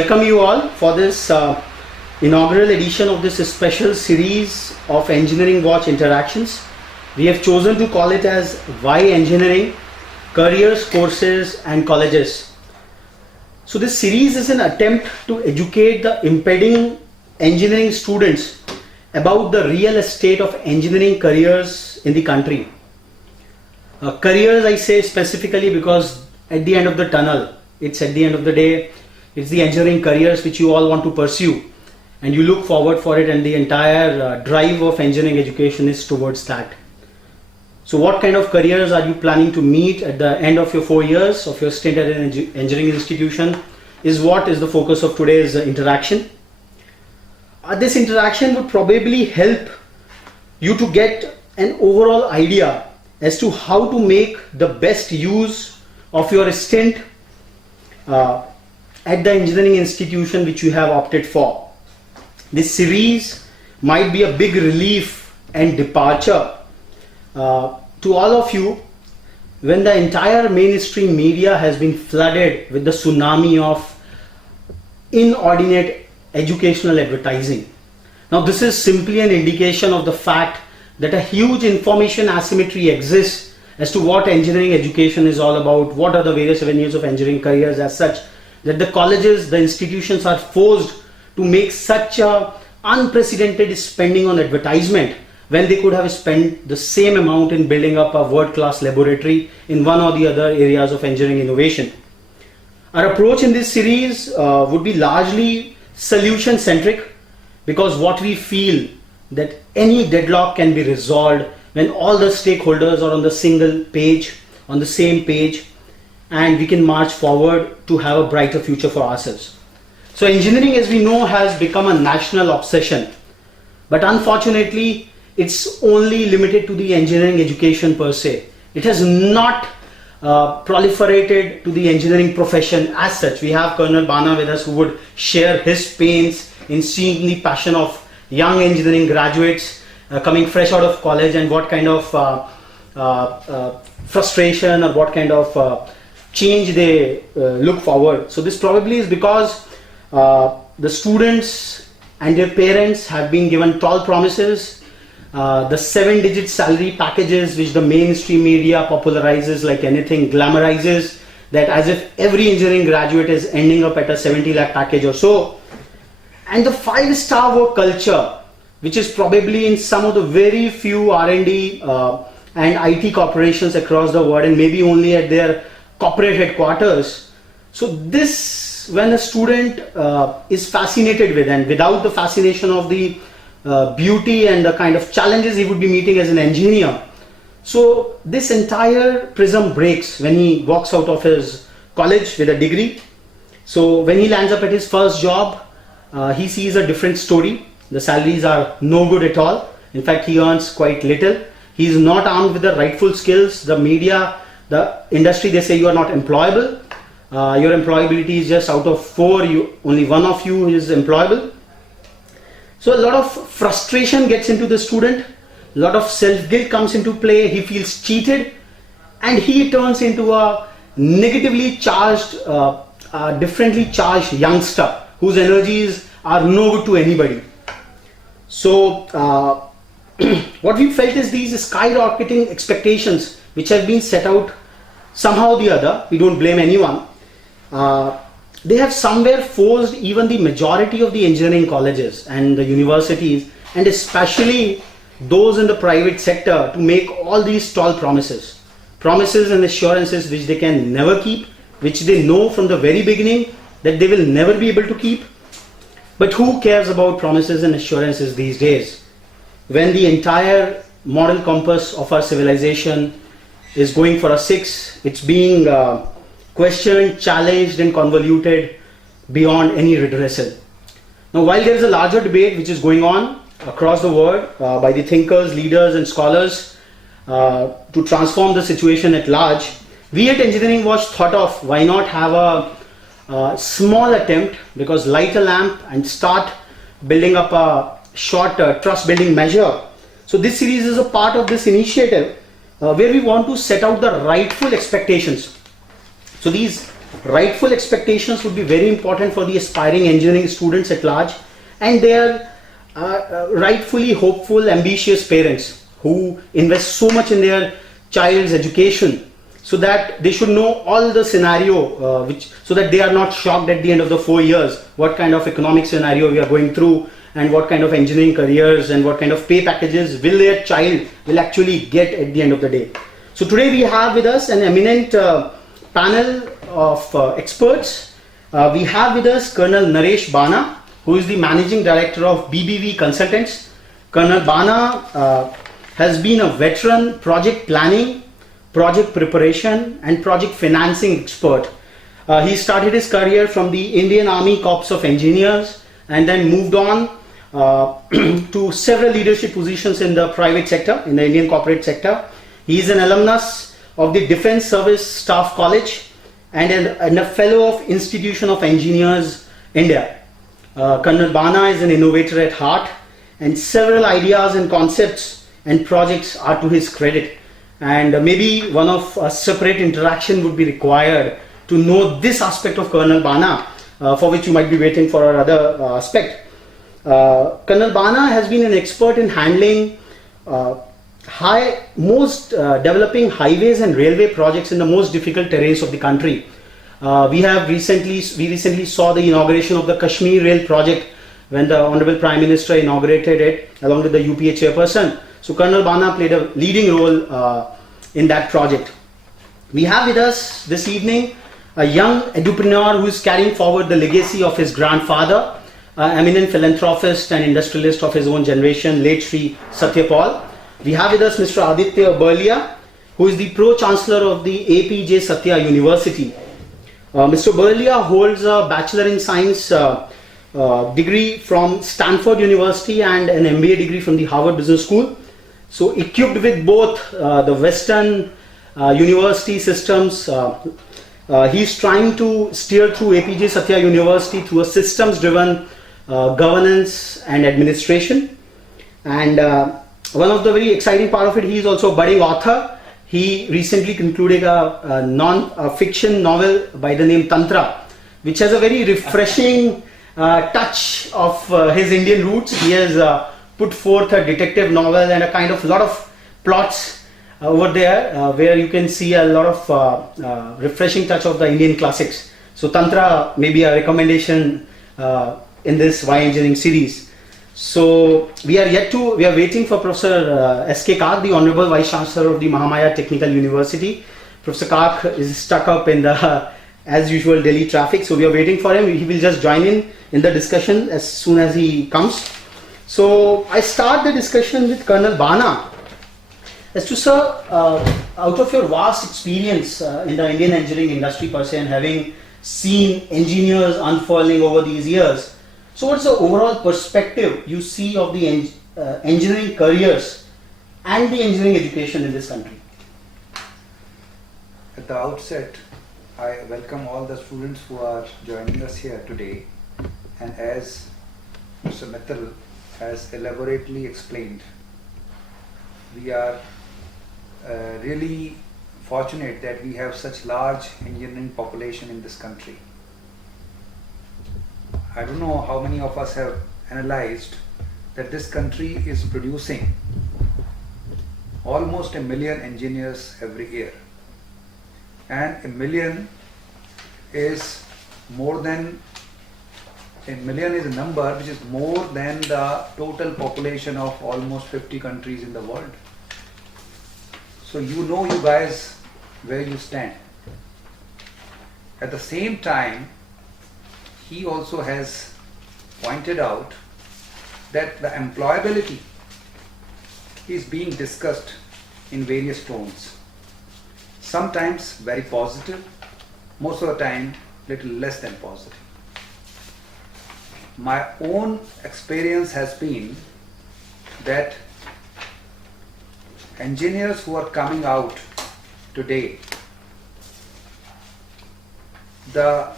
welcome you all for this inaugural edition of this special series of Engineering Watch interactions. We have chosen to call it as Why Engineering, Careers, Courses and Colleges. So this series is an attempt to educate the impending engineering students about the real state of engineering careers in the country. Careers I say specifically because at the end of the tunnel, it's at the end of the day, it's the engineering careers which you all want to pursue and you look forward for it, and the entire drive of engineering education is towards that. So what kind of careers are you planning to meet at the end of your 4 years of your stint at an engineering institution is what is the focus of today's interaction. This interaction would probably help you to get an overall idea as to how to make the best use of your stint at the engineering institution which you have opted for. This series might be a big relief and departure to all of you when the entire mainstream media has been flooded with the tsunami of inordinate educational advertising. Now this is simply an indication of the fact that a huge information asymmetry exists as to what engineering education is all about, what are the various avenues of engineering careers as such, that the colleges, the institutions are forced to make such a unprecedented spending on advertisement when they could have spent the same amount in building up a world-class laboratory in one or the other areas of engineering innovation. Our approach in this series would be largely solution-centric, because what we feel that any deadlock can be resolved when all the stakeholders are on the single page, on the same page, and we can march forward to have a brighter future for ourselves. So engineering, as we know, has become a national obsession, but unfortunately it's only limited to the engineering education per se. It has not proliferated to the engineering profession as such. We have Colonel Bana with us who would share his pains in seeing the passion of young engineering graduates coming fresh out of college, and what kind of frustration or what kind of change they look forward. So this probably is because the students and their parents have been given tall promises, the 7-digit salary packages which the mainstream media popularizes like anything, glamorizes that as if every engineering graduate is ending up at a 70 lakh package or so, and the 5-star work culture which is probably in some of the very few R&D and IT corporations across the world, and maybe only at their corporate headquarters. So this, when a student is fascinated with, and without the fascination of the beauty and the kind of challenges he would be meeting as an engineer, so this entire prism breaks when he walks out of his college with a degree. So when he lands up at his first job, he sees a different story. The salaries are no good at all. In fact, he earns quite little. He is not armed with the rightful skills. The media, the industry, they say you are not employable. Your employability is just out of 4, only one of you is employable. So a lot of frustration gets into the student. A lot of self-guilt comes into play. He feels cheated, and he turns into a negatively charged, differently charged youngster whose energies are no good to anybody. So what we felt is these skyrocketing expectations which have been set out somehow or the other, we don't blame anyone, they have somewhere forced even the majority of the engineering colleges and the universities, and especially those in the private sector, to make all these tall promises and assurances which they can never keep, which they know from the very beginning that they will never be able to keep. But who cares about promises and assurances these days, when the entire moral compass of our civilization is going for a 6? It's being questioned, challenged and convoluted beyond any redressal. Now, while there is a larger debate which is going on across the world by the thinkers, leaders and scholars to transform the situation at large, we at Engineering Watch thought of why not have a small attempt, because light a lamp and start building up a short trust building measure. So this series is a part of this initiative where we want to set out the rightful expectations. So these rightful expectations would be very important for the aspiring engineering students at large, and their rightfully hopeful, ambitious parents who invest so much in their child's education, so that they should know all the scenario, so that they are not shocked at the end of the 4 years what kind of economic scenario we are going through, and what kind of engineering careers and what kind of pay packages will their child will actually get at the end of the day. So today we have with us an eminent panel of experts. We have with us Colonel Naresh Bana, who is the Managing Director of BBV Consultants. Colonel Bana has been a veteran project planning, project preparation and project financing expert. He started his career from the Indian Army Corps of Engineers and then moved on to several leadership positions in the private sector, in the Indian corporate sector. He is an alumnus of the Defence Service Staff College and a fellow of Institution of Engineers, India. Colonel Bana is an innovator at heart, and several ideas and concepts and projects are to his credit. And maybe one of a separate interaction would be required to know this aspect of Colonel Bana, for which you might be waiting for another aspect. Colonel Bana has been an expert in handling developing highways and railway projects in the most difficult terrains of the country. We recently saw the inauguration of the Kashmir Rail project when the Honorable Prime Minister inaugurated it along with the UPA chairperson. So Colonel Bana played a leading role in that project. We have with us this evening a young entrepreneur who is carrying forward the legacy of his grandfather, eminent philanthropist and industrialist of his own generation, late Sri Satyapal. We have with us Mr. Aditya Berlia, who is the Pro-Chancellor of the APJ Satya University. Mr. Berlia holds a Bachelor in Science degree from Stanford University and an MBA degree from the Harvard Business School. So equipped with both the Western university systems, he is trying to steer through APJ Satya University through a systems-driven governance and administration. And one of the very exciting part of it, he is also a budding author. He recently concluded a non-fiction novel by the name Tantra, which has a very refreshing touch of his Indian roots. He has put forth a detective novel and a kind of lot of plots over there where you can see a lot of refreshing touch of the Indian classics. So Tantra may be a recommendation in this Why Engineering series. So we are waiting for Professor S.K. Kark, the Honorable Vice Chancellor of the Mahamaya Technical University. Professor Kark is stuck up in the, as usual, Delhi traffic. So we are waiting for him. He will just join in the discussion as soon as he comes. So I start the discussion with Colonel Bana. As to, sir, out of your vast experience in the Indian engineering industry per se, and having seen engineers unfurling over these years, so what's the overall perspective you see of the engineering careers and the engineering education in this country? At the outset, I welcome all the students who are joining us here today, and as Mr. Mittal has elaborately explained, we are really fortunate that we have such large engineering population in this country. I don't know how many of us have analyzed that this country is producing almost 1 million engineers every year, and 1 million is more than 1 million is a number which is more than the total population of almost 50 countries in the world. So you know, you guys, where you stand. At the same time, he also has pointed out that the employability is being discussed in various tones. Sometimes very positive, most of the time little less than positive. My own experience has been that engineers who are coming out today, the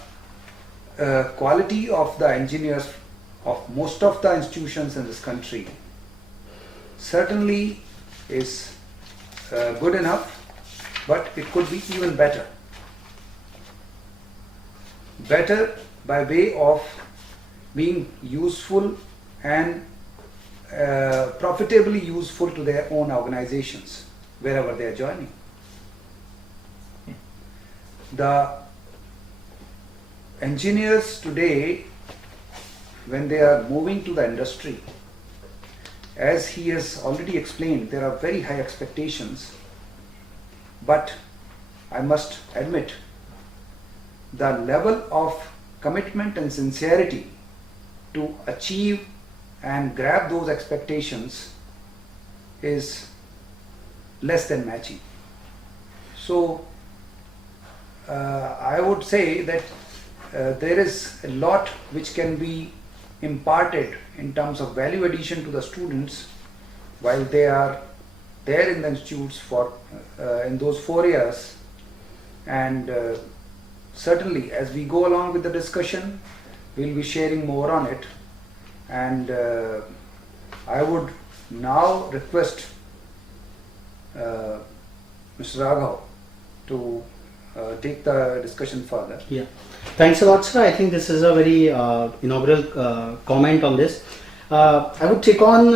quality of the engineers of most of the institutions in this country certainly is good enough, but it could be even better. better by way of being useful and profitably useful to their own organizations wherever they are joining. The engineers today, when they are moving to the industry, as he has already explained, there are very high expectations, but I must admit the level of commitment and sincerity to achieve and grab those expectations is less than matching. So I would say that there is a lot which can be imparted in terms of value addition to the students while they are there in the institutes for in those 4 years, and certainly as we go along with the discussion we'll be sharing more on it, and I would now request Mr. Raghav to take the discussion further. Yeah, thanks a lot, sir. I think this is a very inaugural comment on this. I would take on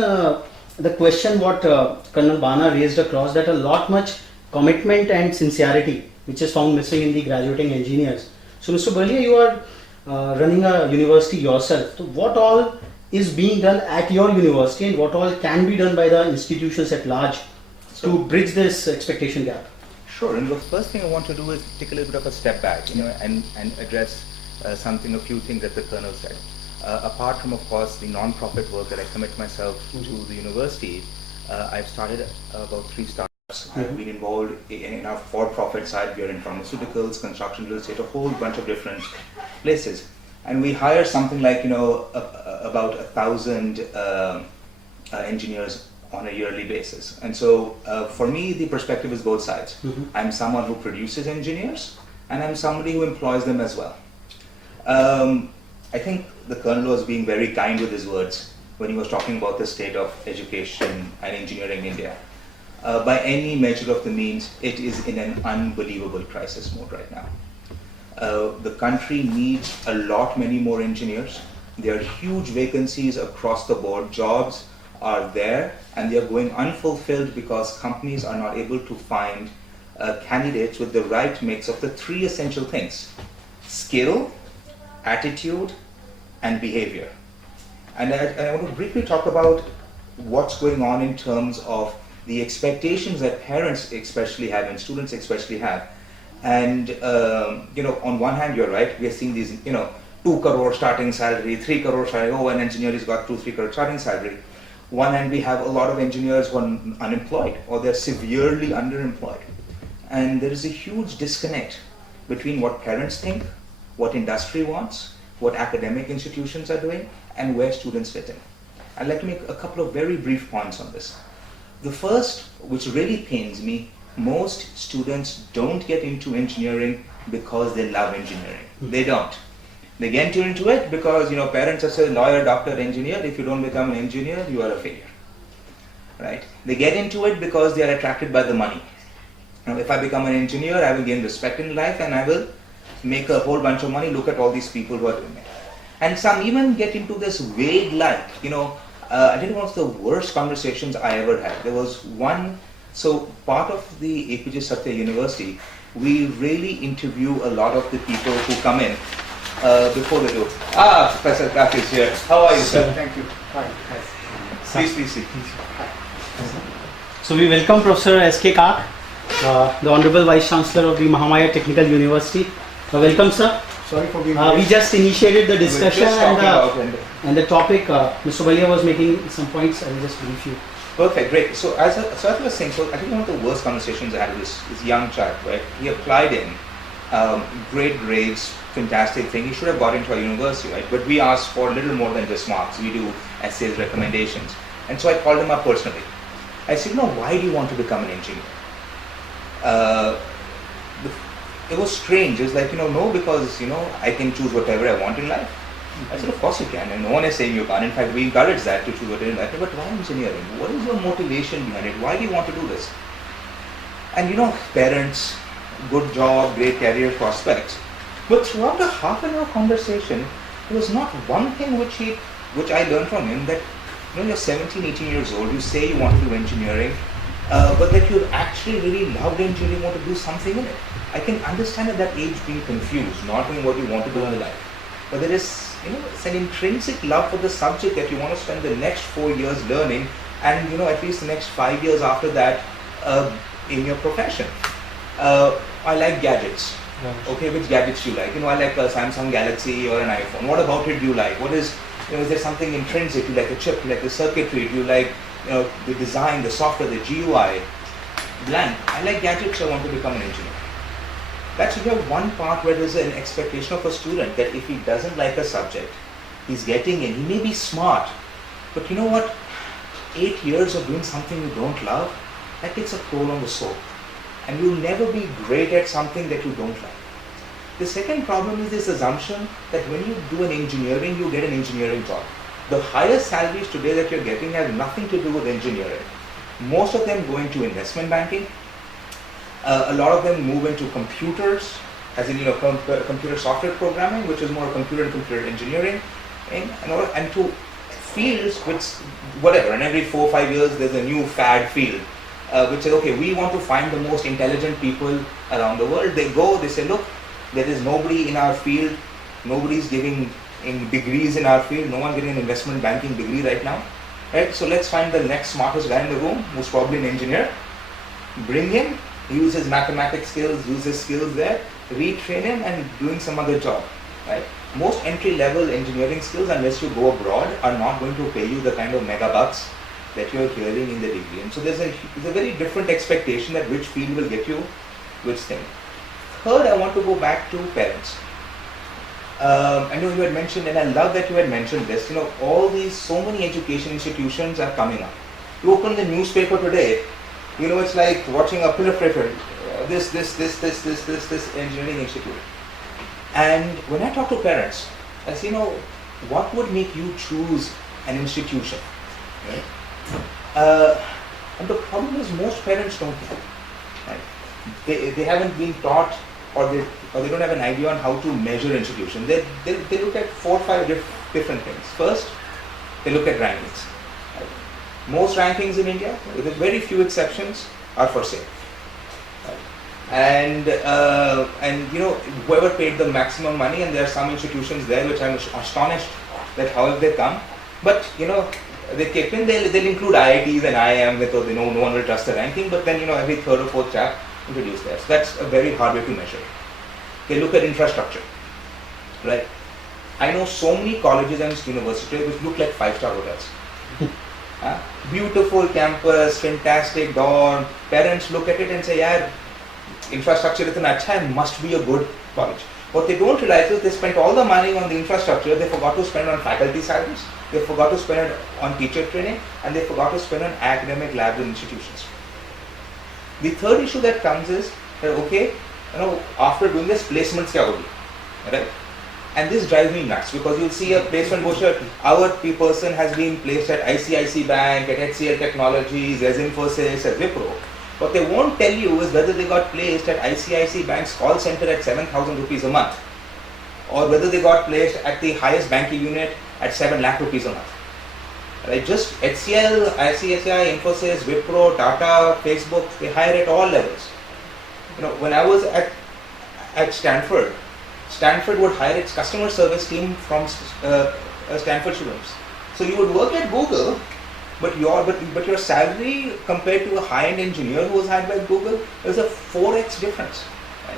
the question what Colonel Bana raised across, that a lot much commitment and sincerity which is found missing in the graduating engineers. So, Mr. Balia, you are running a university yourself. So, what all is being done at your university and what all can be done by the institutions at large to bridge this expectation gap? Sure, and the first thing I want to do is take a little bit of a step back, and address a few things that the Colonel said. Apart from, of course, the non-profit work that I commit myself to the university, I've started about 3 startups. I've been involved in our for-profit side. We are in pharmaceuticals, construction, real estate, a whole bunch of different places, and we hire something like about 1,000 engineers on a yearly basis. And so for me the perspective is both sides. I'm someone who produces engineers and I'm somebody who employs them as well. I think the Colonel was being very kind with his words when he was talking about the state of education and engineering in India. By any measure of the means, it is in an unbelievable crisis mode right now. The country needs a lot many more engineers. There are huge vacancies across the board. Jobs are there and they are going unfulfilled because companies are not able to find candidates with the right mix of the 3 essential things: skill, attitude, and behavior. And I want to briefly talk about what's going on in terms of the expectations that parents especially have and students especially have. And on one hand, you're right, we are seeing these 2 crore starting salary, 3 crore salary. Oh, an engineer has got 2-3 crore starting salary. One hand, we have a lot of engineers who are unemployed or they're severely underemployed. And there is a huge disconnect between what parents think, what industry wants, what academic institutions are doing, and where students fit in. I'd like to make a couple of very brief points on this. The first, which really pains me, most students don't get into engineering because they love engineering. They don't. They get into it because parents are saying lawyer, doctor, engineer. If you don't become an engineer, you are a failure, right? They get into it because they are attracted by the money. Now, if I become an engineer, I will gain respect in life and I will make a whole bunch of money. Look at all these people who are doing it. And some even get into this vague life. I did one of the worst conversations I ever had. There was one. So part of the APJ Satya University, we really interview a lot of the people who come in. Before they do. Professor Kak is here. How are you, sir? Thank you. Fine. Please sit. So we welcome Professor S.K. Kak, the Honorable Vice Chancellor of the Mahamaya Technical University. Welcome, sir. Sorry for being We just initiated the discussion and the topic, Mr. Balia was making some points. I will just brief you. Perfect, great. So as I was saying, I think one of the worst conversations I had with this young child, right? He applied in, great grades, fantastic thing. He should have got into our university, right? But we asked for a little more than just marks. We do essays, recommendations. And so I called him up personally. I said, why do you want to become an engineer? It was strange. It's like, no, because, I can choose whatever I want in life. I said, of course you can. And no one is saying you can't. In fact, we encourage that to choose whatever you like. But why engineering? What is your motivation behind it? Why do you want to do this? And parents, good job, great career prospects. But throughout a half an hour conversation, there was not one thing which I learned from him, that you're 17, 18 years old, you say you want to do engineering, but that you actually really loved engineering, want to do something in it. I can understand at that age being confused, not knowing what you want to do in life. But there is, it's an intrinsic love for the subject that you want to spend the next 4 years learning, and at least the next 5 years after that in your profession. I like gadgets. Okay, which gadgets do you like? I like a Samsung Galaxy or an iPhone. What about it do you like? What is there something intrinsic? You like the chip, you like the circuitry, do you like the design, the software, the GUI? Blank. I like gadgets, I want to become an engineer. That's one part where there's an expectation of a student that if he doesn't like a subject, he's getting in. He may be smart, but you know what? 8 years of doing something you don't love, that takes a toll on the soul. And you'll never be great at something that you don't like. The second problem is this assumption that when you do an engineering, you get an engineering job. The highest salaries today that you're getting have nothing to do with engineering. Most of them go into investment banking. A lot of them move into computers, as in computer software programming, which is more computer and computer engineering, and to fields which whatever. And every 4 or 5 years, there's a new fad field. Which is, okay, we want to find the most intelligent people around the world. They go, they say, look, there is nobody in our field, nobody's giving in degrees in our field, no one getting an investment banking degree right now. Right? So let's find the next smartest guy in the room, who's probably an engineer, bring him, use his mathematics skills, use his skills there, retrain him and doing some other job. Right? Most entry-level engineering skills, unless you go abroad, are not going to pay you the kind of mega bucks that you're hearing in the degree. And so there's a very different expectation that which field will get you which thing. Third, I want to go back to parents. I know you had mentioned, and I love that you had mentioned this, so many education institutions are coming up. You open the newspaper today, it's like watching a proliferation, this engineering institute. And when I talk to parents, I say, what would make you choose an institution? Right? And the problem is most parents don't know. Right? They haven't been taught, or they don't have an idea on how to measure institution. They look at 4 or 5 different things. First, they look at rankings. Right? Most rankings in India, with very few exceptions, are for sale. Right? And whoever paid the maximum money, and there are some institutions there which I'm astonished that how have they come. But they kick in, they'll include IITs and IIM because they know no one will trust the ranking, but then every third or fourth chap introduce theirs. That's a very hard way to measure. They look at infrastructure, right? I know so many colleges and universities which look like 5-star hotels. Beautiful campus, fantastic dorm. Parents look at it and say, yeah, infrastructure is acha, must be a good college. What they don't realize is they spent all the money on the infrastructure, they forgot to spend on faculty salaries, they forgot to spend it on teacher training, and they forgot to spend on academic labs and institutions. The third issue that comes is that, after doing this, placements kya hogi, right? And this drives me nuts because you'll see a placement brochure, our person has been placed at ICICI Bank, at HCL Technologies, as Infosys, as Wipro. What they won't tell you is whether they got placed at ICICI Bank's call center at 7,000 rupees a month, or whether they got placed at the highest banking unit at 7 lakh rupees a month. Right? Just HCL, ICICI, Infosys, Wipro, Tata, Facebook, they hire at all levels. When I was at Stanford would hire its customer service team from Stanford students. So you would work at Google, but your salary compared to a high-end engineer who was hired by Google is a 4x difference. Right?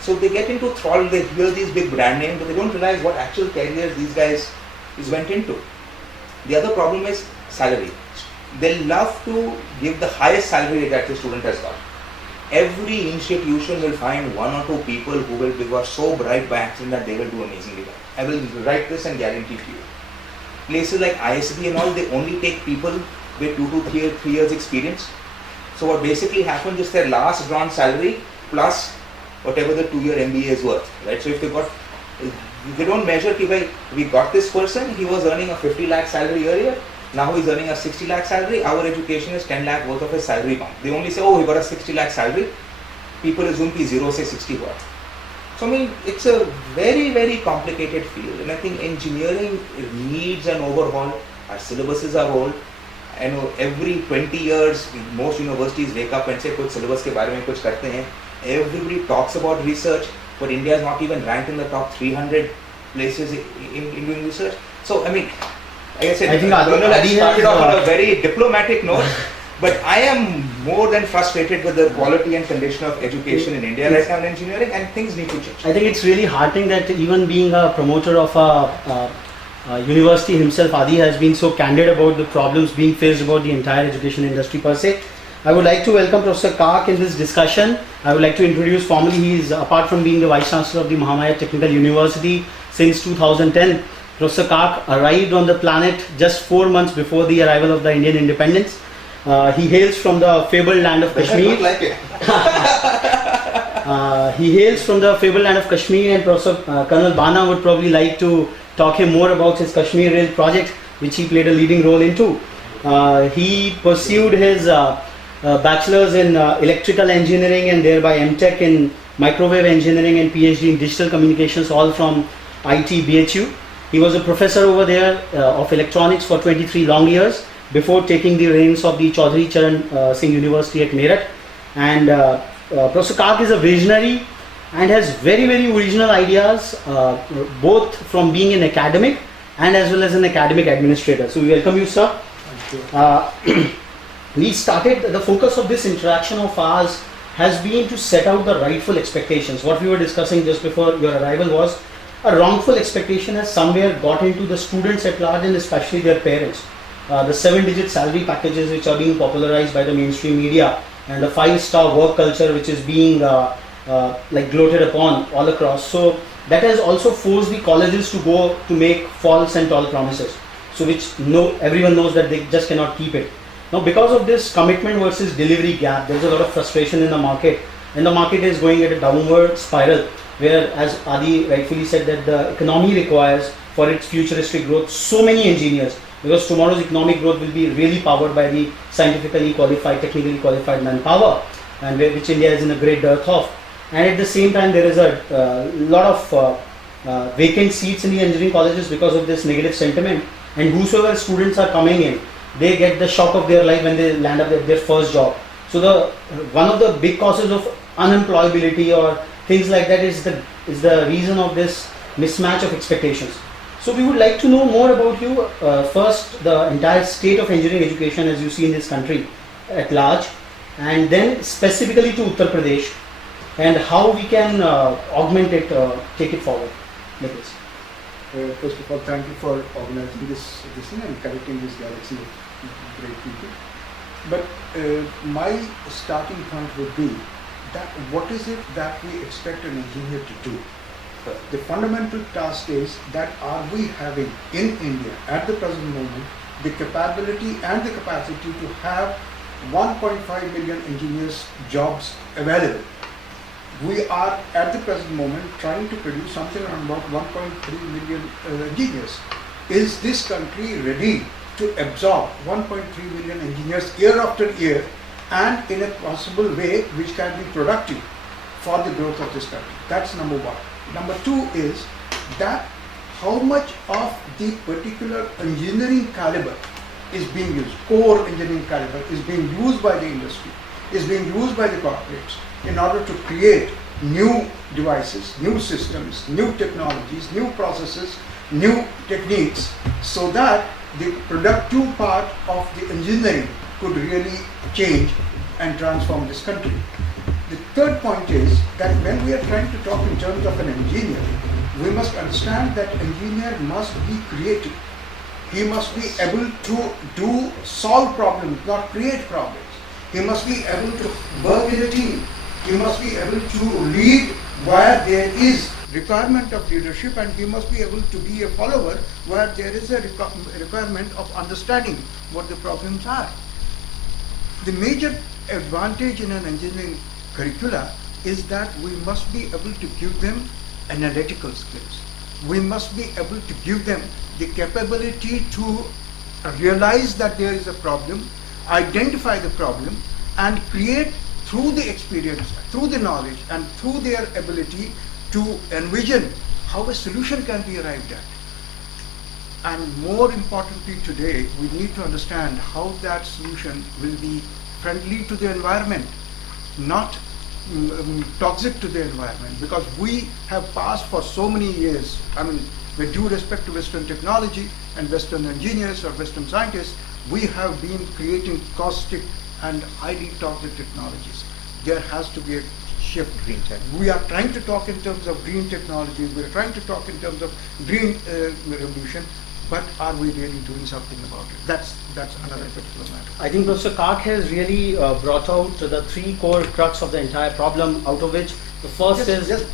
So they get into thrall, they hear these big brand names, but they don't realize what actual careers these guys went into. The other problem is salary. They love to give the highest salary that the student has got. Every institution will find 1 or 2 people who are so bright by accident that they will do amazingly well. I will write this and guarantee to you. Places like ISB and all, they only take people with 2 to 3 years experience. So what basically happens is their last drawn salary plus whatever the 2-year MBA is worth. Right? So if they don't measure, we got this person, he was earning a 50 lakh salary earlier, now he's earning a 60 lakh salary, our education is 10 lakh worth of his salary bump. They only say, he got a 60 lakh salary, people assume कि 0 से 60 हुआ. So I mean, it's a very, very complicated field, and I think engineering needs an overhaul. Our syllabuses are old. I know every 20 years, most universities wake up and say, "कुछ syllabus के बारे में कुछ करते हैं." Everybody talks about research, but India is not even ranked in the top 300 places in doing research. So I mean, like I said, I think Colonel has Adi started has, off on a very diplomatic note. But I am more than frustrated with the quality and condition of education in India right now in engineering, and things need to change. I think it's really heartening that even being a promoter of a university himself, Adi has been so candid about the problems being faced about the entire education industry per se. I would like to welcome Professor Kak in this discussion. I would like to introduce formally, he is, apart from being the Vice Chancellor of the Mahamaya Technical University since 2010, Professor Kak arrived on the planet just 4 months before the arrival of the Indian independence. He hails from the fabled land of Kashmir. Like it. He hails from the fabled land of Kashmir, and Professor Colonel Bana would probably like to talk him more about his Kashmir Rail project, which he played a leading role into. He pursued his bachelor's in electrical engineering and thereby MTech in microwave engineering and PhD in digital communications, all from IT BHU. He was a professor over there of electronics for 23 long years before taking the reins of the Chaudhary Charan Singh University at Meerut. And Professor Kak is a visionary and has very, very original ideas, both from being an academic and as well as an academic administrator. So we welcome you, sir. We started, the focus of this interaction of ours has been to set out the rightful expectations. What we were discussing just before your arrival was a wrongful expectation has somewhere got into the students at large and especially their parents. The 7-digit salary packages which are being popularized by the mainstream media, and the 5-star work culture which is being like gloated upon all across. So that has also forced the colleges to go to make false and tall promises. So which everyone knows that they just cannot keep it. Now because of this commitment versus delivery gap, there is a lot of frustration in the market, and the market is going at a downward spiral, where, as Adi rightfully said, that the economy requires for its futuristic growth so many engineers, because tomorrow's economic growth will be really powered by the scientifically qualified, technically qualified manpower, and which India is in a great dearth of. And at the same time, there is a lot of vacant seats in the engineering colleges because of this negative sentiment, and whosoever students are coming in, they get the shock of their life when they land up at their first job. So one of the big causes of unemployability or things like that is the reason of this mismatch of expectations. So we would like to know more about you. First, the entire state of engineering education as you see in this country at large, and then specifically to Uttar Pradesh, and how we can augment it, take it forward. Like this. First of all, thank you for organizing this thing and connecting this galaxy of great people. But my starting point would be that what is it that we expect an engineer to do? The fundamental task is that are we having in India at the present moment the capability and the capacity to have 1.5 million engineers jobs available. We are at the present moment trying to produce something around about 1.3 million engineers. Is this country ready to absorb 1.3 million engineers year after year, and in a possible way which can be productive for the growth of this country? That's number one. Number two is that how much of the particular engineering caliber is being used, core engineering caliber is being used by the industry, is being used by the corporates in order to create new devices, new systems, new technologies, new processes, new techniques, so that the productive part of the engineering could really change and transform this country. The third point is that when we are trying to talk in terms of an engineer, we must understand that engineer must be creative. He must be able to solve problems, not create problems. He must be able to work in a team. He must be able to lead where there is requirement of leadership, and he must be able to be a follower where there is a requirement of understanding what the problems are. The major advantage in an engineering curricula is that we must be able to give them analytical skills. We must be able to give them the capability to realize that there is a problem, identify the problem, and create through the experience, through the knowledge, and through their ability to envision how a solution can be arrived at. And more importantly today, we need to understand how that solution will be friendly to the environment, not toxic to the environment, because we have passed for so many years, I mean, with due respect to Western technology and Western engineers or Western scientists, we have been creating caustic and highly toxic technologies. There has to be a shift. Green tech. We are trying to talk in terms of green technologies, we are trying to talk in terms of green revolution, but are we really doing something about it? That's another particular matter. I think Professor Kark has really brought out the three core crux of the entire problem, out of which the first is... Just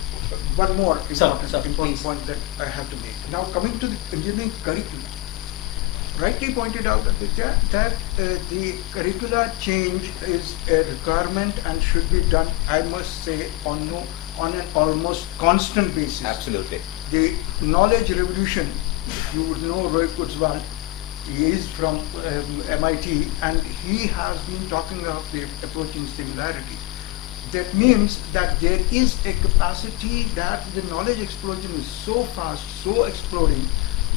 one more important please. point that I have to make. Now coming to the engineering curriculum, rightly pointed out that the curricula change is a requirement and should be done, I must say, on an almost constant basis. Absolutely. The knowledge revolution, you would know Roy Kurzweil, he is from MIT, and he has been talking of the approaching singularity. That means that there is a capacity that the knowledge explosion is so fast, so exploding,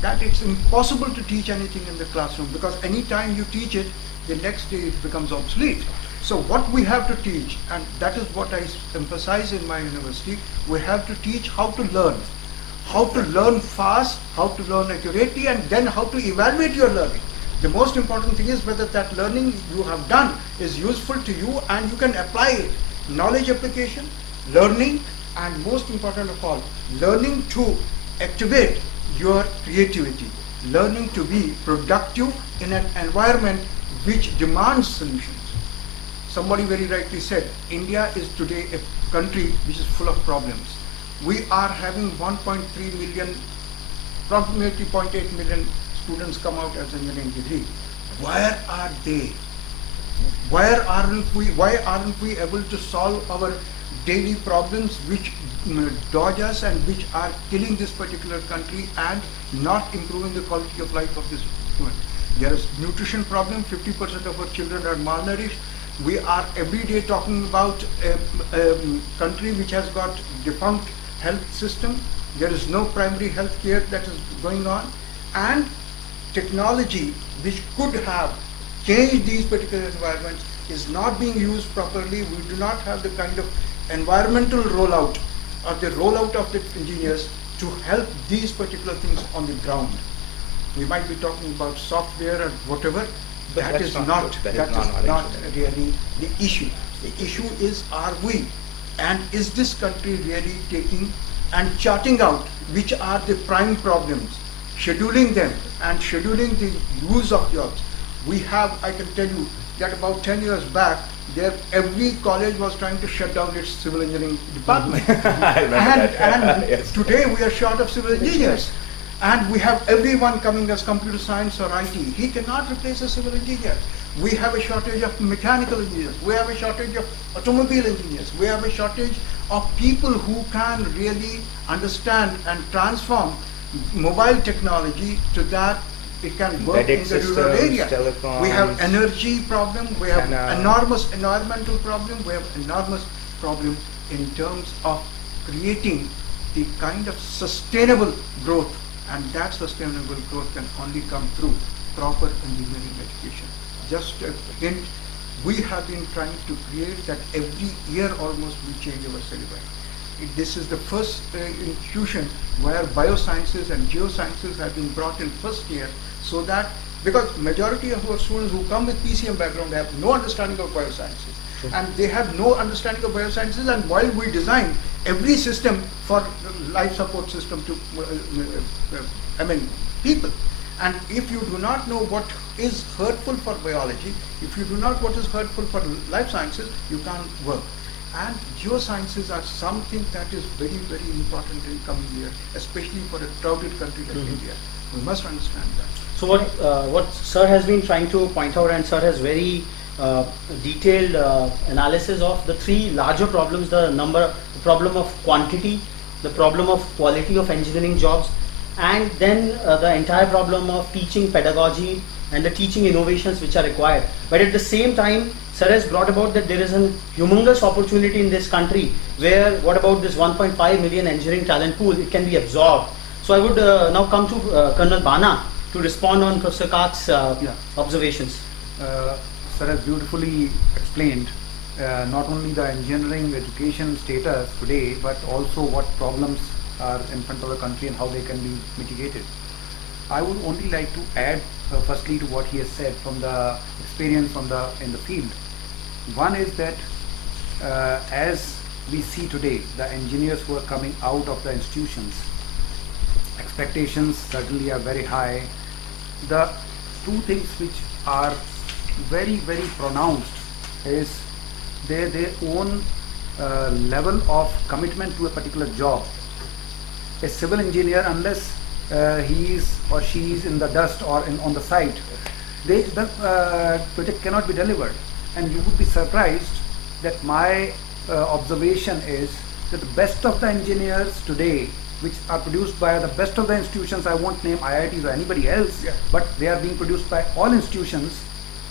that it's impossible to teach anything in the classroom, because any time you teach it, the next day it becomes obsolete. So what we have to teach, and that is what I emphasize in my university, we have to teach how to learn. How to learn fast, how to learn accurately, and then how to evaluate your learning. The most important thing is whether that learning you have done is useful to you and you can apply it. Knowledge application, learning, and most important of all, learning to activate your creativity, learning to be productive in an environment which demands solutions. Somebody very rightly said, India is today a country which is full of problems. We are having 1.3 million, approximately 0.8 million students come out as engineering degree. Where are they? Why aren't we able to solve our daily problems which dodge us and which are killing this particular country and not improving the quality of life of this student? There is nutrition problem, 50% of our children are malnourished. We are every day talking about a country which has got defunct health system. There is no primary health care that is going on, and technology which could have changed these particular environments is not being used properly. We do not have the kind of environmental rollout or the rollout of the engineers to help these particular things on the ground. We might be talking about software and whatever, but that is not really the issue. The issue is, are we, and is this country really taking and charting out which are the prime problems, scheduling them and scheduling the use of jobs. We have, I can tell you that about 10 years back, every college was trying to shut down its civil engineering department. I remember that. Yes. Today we are short of civil engineers. And we have everyone coming as computer science or IT. He cannot replace a civil engineer. We have a shortage of mechanical engineers. We have a shortage of automobile engineers. We have a shortage of people who can really understand and transform mobile technology to that it can work in the rural area. Telecoms. We have energy problem. We have enormous environmental problem. We have enormous problem in terms of creating the kind of sustainable growth. And that sustainable growth can only come through proper engineering education. Just a hint, we have been trying to create that every year almost we change our syllabi. This is the first institution where biosciences and geosciences have been brought in first year, so that, because majority of our students who come with PCM background have no understanding of biosciences. And they have no understanding of biosciences, and while we design every system for life support system to people, and if you do not know what is hurtful for biology, if you do not know what is hurtful for life sciences, you can't work. And geosciences are something that is very, very important in coming year, especially for a crowded country like India. We must understand that. So what Sir has been trying to point out, and Sir has very detailed analysis of the three larger problems: the problem of quantity, the problem of quality of engineering jobs, and then the entire problem of teaching pedagogy and the teaching innovations which are required. But at the same time, sir has brought about that there is a humongous opportunity in this country where what about this 1.5 million engineering talent pool, it can be absorbed. So I would now come to Colonel Bana to respond on Professor Kak's observations. Sir has beautifully explained not only the engineering education status today, but also what problems are in front of the country and how they can be mitigated. I would only like to add firstly to what he has said from the experience in the field. One is that as we see today, the engineers who are coming out of the institutions, expectations certainly are very high. The two things which are very, very pronounced is their own level of commitment to a particular job. A civil engineer, unless he is or she is in the dust or on the site, the project cannot be delivered. And you would be surprised that my observation is that the best of the engineers today, which are produced by the best of the institutions, I won't name IITs or anybody else, but they are being produced by all institutions,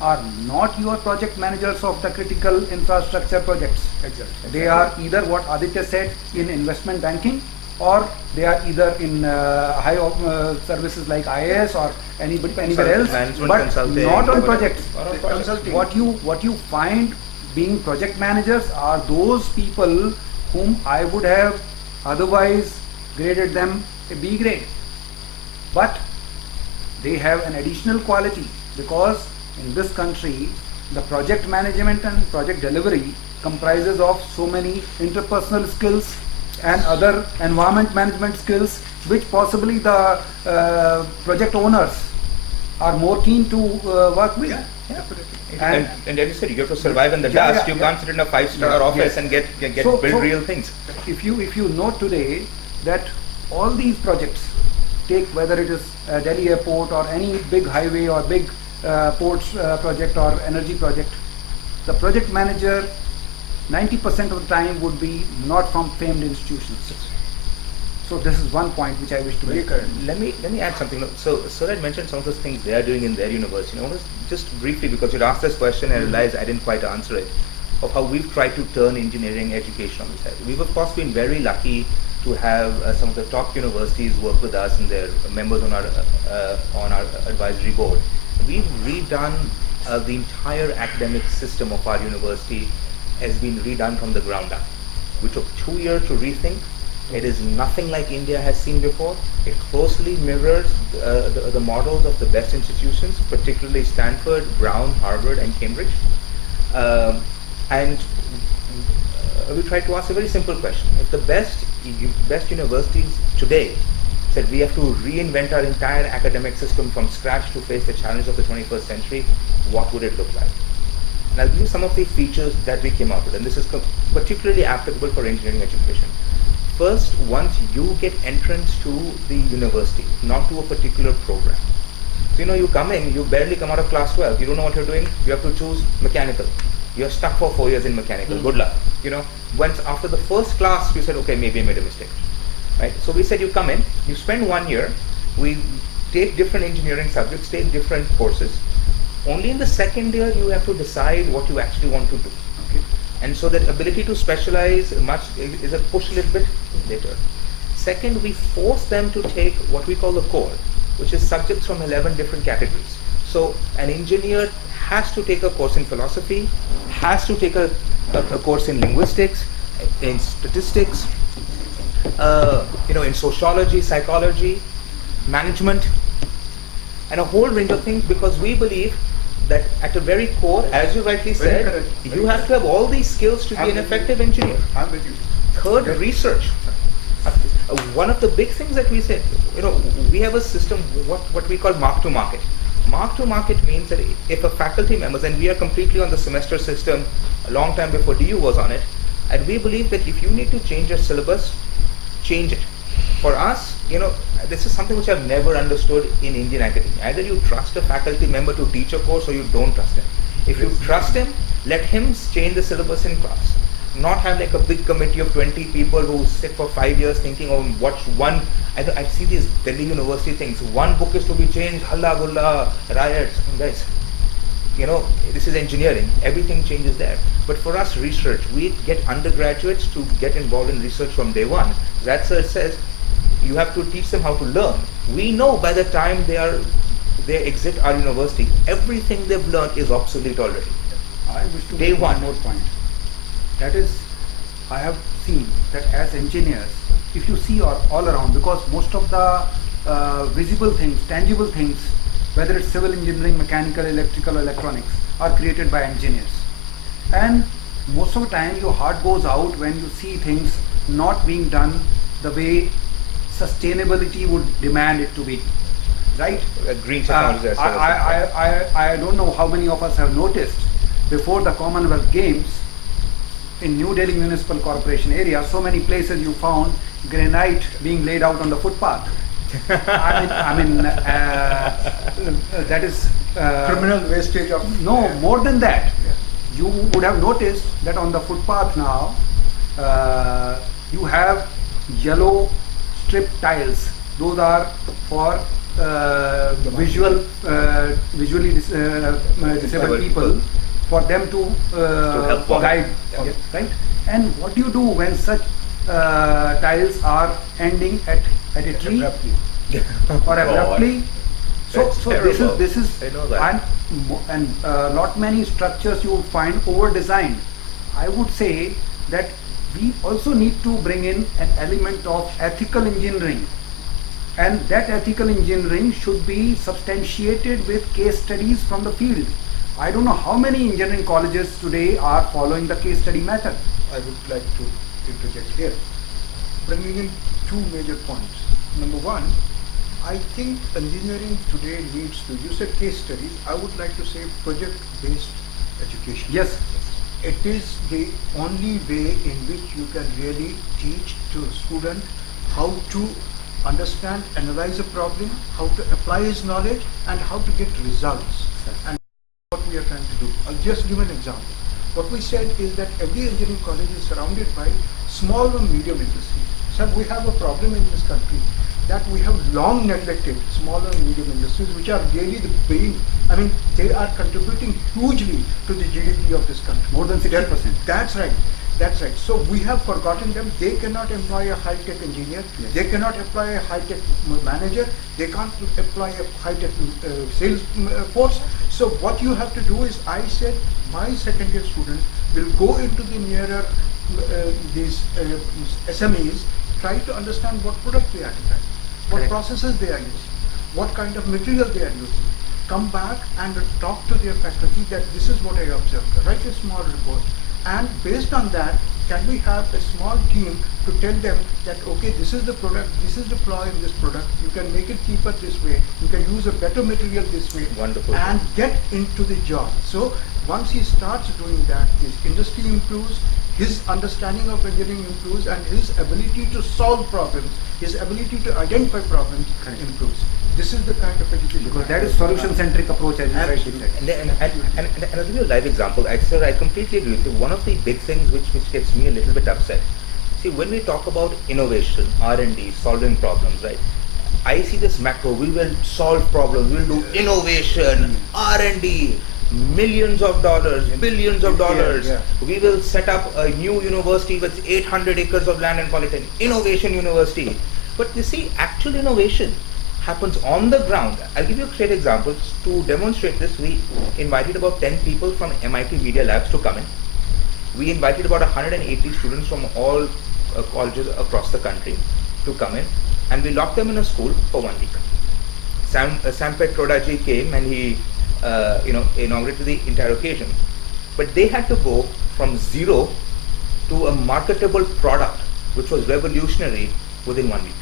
are not your project managers of the critical infrastructure projects. Exactly. They are either what Aditya said in investment banking, or they are either in high services like IAS or anywhere else, but not on projects. What you find being project managers are those people whom I would have otherwise graded them a B grade, but they have an additional quality because in this country the project management and project delivery comprises of so many interpersonal skills and other environment management skills which possibly the project owners are more keen to work with. And as you said, you have to survive in the dust. You can't sit in a 5-star office and get build real things. If you note today that all these projects, take whether it is Delhi airport or any big highway or big ports project or energy project, the project manager 90% of the time would be not from famed institutions. So this is one point which I wish to make. Let me add something. So Sir had mentioned some of those things they are doing in their university. I want to just briefly, because you'd asked this question and I realized I didn't quite answer it, of how we've tried to turn engineering education on the side. We've of course been very lucky to have some of the top universities work with us and their members on our advisory board. We've redone the entire academic system of our university has been redone from the ground up. We took 2 years to rethink. It is nothing like India has seen before. It closely mirrors the models of the best institutions, particularly Stanford, Brown, Harvard, and Cambridge. And we tried to ask a very simple question. If the best universities today said we have to reinvent our entire academic system from scratch to face the challenge of the 21st century, what would it look like? And I'll give you some of the features that we came up with, and this is particularly applicable for engineering education. First, once you get entrance to the university, not to a particular program. So you come in, you barely come out of class 12, you don't know what you're doing, you have to choose mechanical. You're stuck for 4 years in mechanical, good luck. Once after the first class, you said, okay, maybe I made a mistake. Right? So we said you come in, you spend 1 year, we take different engineering subjects, take different courses. Only in the second year you have to decide what you actually want to do. Okay? And so that ability to specialize is a push a little bit later. Second, we force them to take what we call the core, which is subjects from 11 different categories. So an engineer has to take a course in philosophy, has to take a course in linguistics, in statistics, in sociology, psychology, management, and a whole range of things, because we believe that at the very core, as you rightly said, you have to have all these skills to be an effective engineer. I'm with you. Third, research. One of the big things that we said, we have a system, what we call mark to market. Mark to market means that if a faculty member, and we are completely on the semester system a long time before DU was on it, and we believe that if you need to change your syllabus, change it. For us, this is something which I've never understood in Indian academia. Either you trust a faculty member to teach a course or you don't trust him. If you trust him, let him change the syllabus in class. not have like a big committee of 20 people who sit for 5 years thinking of what's one. I see these Delhi University things. One book is to be changed, halla gulla, riots. And guys, you know, this is engineering. Everything changes there. But for us, research, we get undergraduates to get involved in research from day one. That sir says you have to teach them how to learn. We know by the time they exit our university, everything they've learned is obsolete already. I wish to Day make one. one more point. That is, I have seen that as engineers, if you see all around, because most of the visible things, tangible things, whether it's civil engineering, mechanical, electrical, electronics, are created by engineers. And most of the time your heart goes out when you see things not being done the way sustainability would demand it to be. Right? Green technology as well. I don't know how many of us have noticed before the Commonwealth Games in New Delhi Municipal Corporation area, so many places you found granite being laid out on the footpath. I mean, that is Criminal wastage of no more than that. You would have noticed that on the footpath now, you have yellow strip tiles. Those are for visually disabled people, for them to help walk. guide, right? And what do you do when such tiles are ending at a tree abruptly. or abruptly? So That's this is I know that. and lot many structures you will find over designed. I would say that we also need to bring in an element of ethical engineering, and that ethical engineering should be substantiated with case studies from the field. I don't know how many engineering colleges today are following the case study method. I would like to interject here, bringing in two major points. Number one, I think engineering today needs to, you said case studies, I would like to say project-based education. Yes, It is the only way in which you can really teach to a student how to understand, analyze a problem, how to apply his knowledge, and how to get results. And what we are trying to do. I'll just give an example. What we said is that every engineering college is surrounded by small and medium industries. So we have a problem in this country that we have long neglected small and medium industries, which are really the brain. I mean, they are contributing hugely to the GDP of this country. more than 60%. That's right. That's right. So we have forgotten them. They cannot employ a high-tech engineer. Yes. They cannot employ a high-tech manager. They can't employ a high-tech sales force. So what you have to do is, I said, my second year student will go into the nearer these SMEs, try to understand what product they are designing, what Correct. processes they are using, what kind of material they are using. Come back and talk to their faculty that this is what I observed. Write a small report. And based on that, can we have a small team to tell them that, okay, this is the product, this is the flaw in this product, you can make it cheaper this way, you can use a better material this way, Wonderful. and get into the job. So once he starts doing that, his industry improves, his understanding of engineering improves, and his ability to solve problems, his ability to identify problems improves. This is the kind of education. Because that is solution-centric approach, as you rightly said. And I'll give you a live example. Sir, I completely agree with you. One of the big things which gets me a little bit upset. See, when we talk about innovation, R&D, solving problems, right? I see this macro. We will solve problems. We will do innovation, R&D, millions of dollars, billions of dollars. Yeah. We will set up a new university with 800 acres of land and call it an innovation university. But you see, actual innovation happens on the ground. I'll give you a great example. To demonstrate this, we invited about 10 people from MIT Media Labs to come in. We invited about 180 students from all colleges across the country to come in, and we locked them in a school for 1 week. Sampet Todaji came and he inaugurated the entire occasion. But they had to go from zero to a marketable product which was revolutionary within 1 week.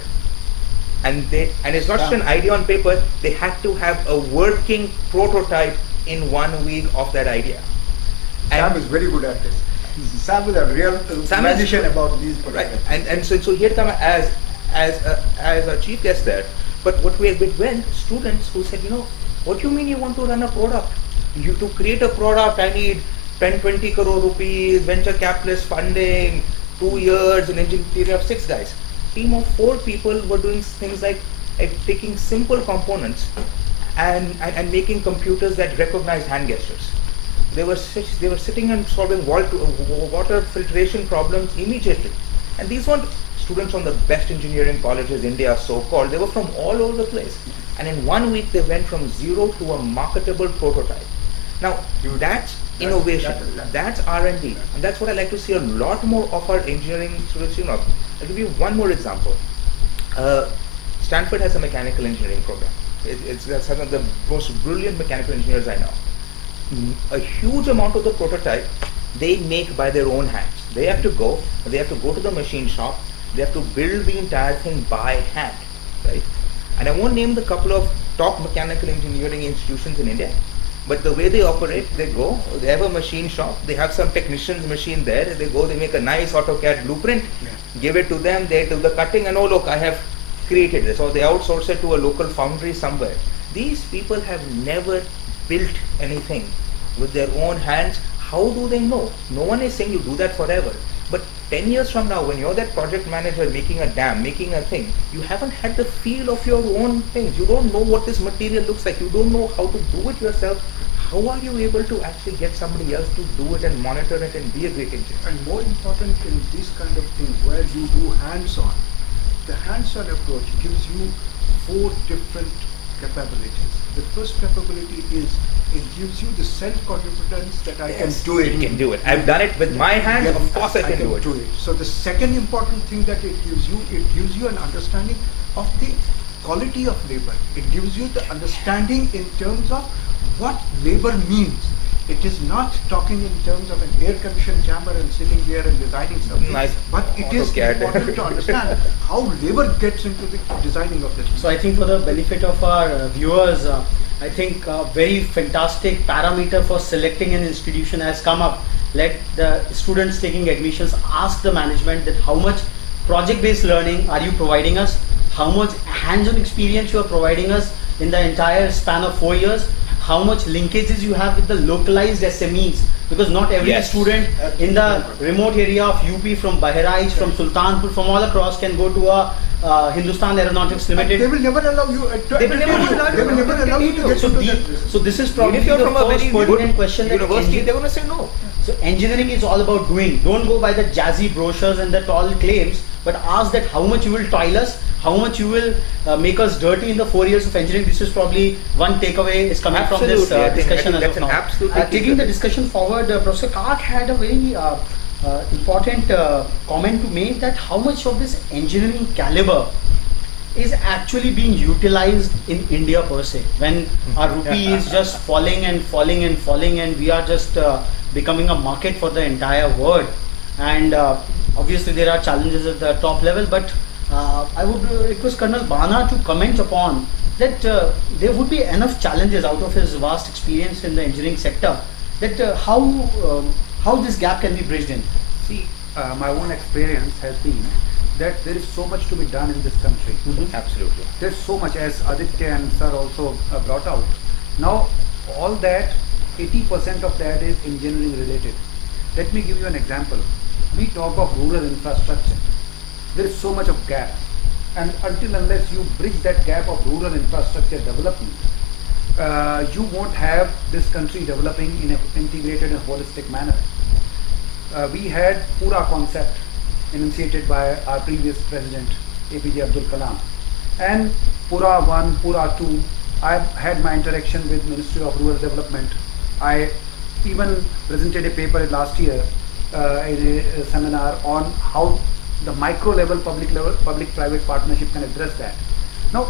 And it's not just an idea on paper, they had to have a working prototype in 1 week of that idea. Sam is very good at this. Sam is a real Sam is- magician about these Right, products. and so he had come as a chief guest there. But what we went, students who said, what do you mean you want to run a product? To create a product, I need 10-20 crore rupees, venture capitalist funding, 2 years, an engineering of 6 guys. Team of 4 people were doing things like taking simple components and making computers that recognized hand gestures. They were sitting and solving water filtration problems immediately. And these weren't students from the best engineering colleges, India so-called. They were from all over the place. And in 1 week, they went from zero to a marketable prototype. Now, that's innovation. That's R&D. And that's what I like to see a lot more of our engineering students. I'll give you one more example. Stanford has a mechanical engineering program. That's one of the most brilliant mechanical engineers I know. A huge amount of the prototype they make by their own hands. They have to go to the machine shop, they have to build the entire thing by hand, right? And I won't name the couple of top mechanical engineering institutions in India, but the way they operate, they have a machine shop, they have some technician's machine there, they make a nice AutoCAD blueprint, give it to them, they do the cutting, and oh look, I have created this, or they outsource it to a local foundry somewhere. These people have never built anything with their own hands. How do they know? No one is saying you do that forever. But 10 years from now, when you're that project manager making a dam, making a thing, you haven't had the feel of your own things. You don't know what this material looks like. You don't know how to do it yourself. How are you able to actually get somebody else to do it and monitor it and be a great engineer? And more important in these kind of things where you do hands-on, the hands-on approach gives you 4 different capabilities. The first capability is it gives you the self-confidence that I can do it. You can do it. I've done it with my hands, of course I can do it. So the second important thing that it gives you an understanding of the quality of labor. It gives you the understanding in terms of what labor means. It is not talking in terms of an air-conditioned chamber and sitting there and designing something. Nice. But it is AutoCAD. important to understand how labor gets into the designing of this. So I think for the benefit of our viewers, I think a very fantastic parameter for selecting an institution has come up. Let the students taking admissions ask the management that how much project-based learning are you providing us, how much hands-on experience you are providing us in the entire span of 4 years, how much linkages you have with the localized SMEs, because not every student in the remote area of UP, from Bahraich, from Sultanpur, from all across can go to a Hindustan Aeronautics Limited. They will never allow you. They will never allow you to get into that. So this is probably If you're the from a first very pertinent good question that university, they're going to say no. So engineering is all about doing. Don't go by the jazzy brochures and the tall claims, but ask that how much you will toil us, how much you will make us dirty in the 4 years of engineering. This is probably one takeaway is coming from this discussion as of now. Taking the discussion forward, Professor Kak had a very important comment to make, that how much of this engineering caliber is actually being utilized in India per se, when our rupee is just falling and falling and falling, and we are just becoming a market for the entire world. And obviously there are challenges at the top level, but I would request Colonel Bana to comment upon that there would be enough challenges out of his vast experience in the engineering sector, that how this gap can be bridged in. See, my own experience has been that there is so much to be done in this country. Absolutely. There's so much, as Aditya and Sir also brought out. Now, all that, 80% of that is engineering related. Let me give you an example. We talk of rural infrastructure. There is so much of gap. And until unless you bridge that gap of rural infrastructure development, you won't have this country developing in an integrated and holistic manner. We had Pura concept initiated by our previous president, APJ Abdul Kalam. And Pura 1, Pura 2, I had my interaction with Ministry of Rural Development. I even presented a paper last year in a seminar on how the micro level, public-private partnership can address that. Now,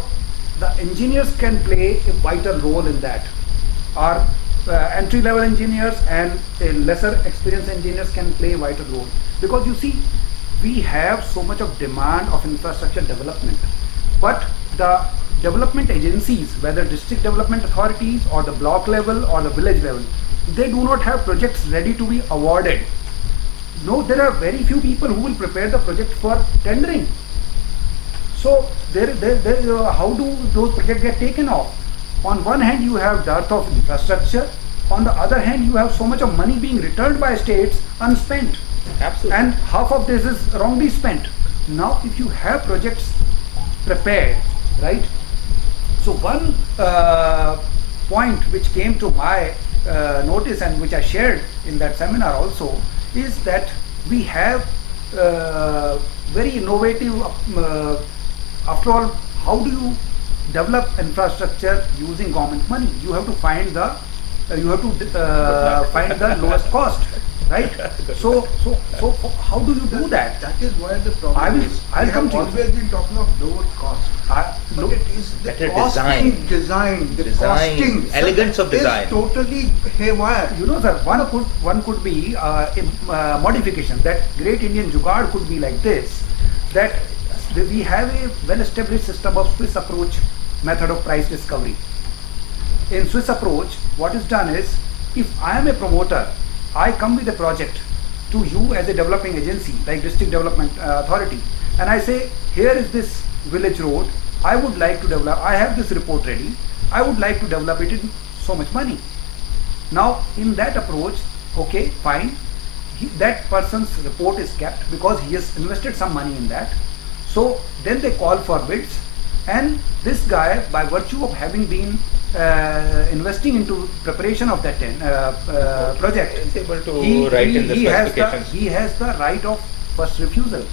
the engineers can play a vital role in that. Our entry-level engineers and lesser experienced engineers can play a vital role, because you see, we have so much of demand of infrastructure development, but the development agencies, whether district development authorities or the block level or the village level, they do not have projects ready to be awarded. No, there are very few people who will prepare the project for tendering. So how do those projects get taken off? On one hand, you have dearth of infrastructure. on the other hand, you have so much of money being returned by states unspent. Absolutely. And half of this is wrongly spent. Now, if you have projects prepared, right? So one point which came to my notice and which I shared in that seminar also is that we have very innovative. After all, how do you develop infrastructure using government money? You have to find the find the lowest cost, right? So how do you do that? That is where the problem I will- is. I'll We come have to you. always been talking of lower cost. But Look, it is the Better costing design. the Design. costing Elegance of design. is totally haywire. you know, sir, one could be a modification. That great Indian jugaad could be like this: that we have a well-established system of Swiss approach method of price discovery. In Swiss approach, what is done is, if I am a promoter, I come with a project to you as a developing agency, like District Development Authority, and I say, here is this village road, I would like to develop, I have this report ready, I would like to develop it in so much money. Now, in that approach, okay, fine, that person's report is kept because he has invested some money in that. So then they call for bids, and this guy, by virtue of having been investing into preparation of that project, Is able to write in the specifications. he has the right of first refusal.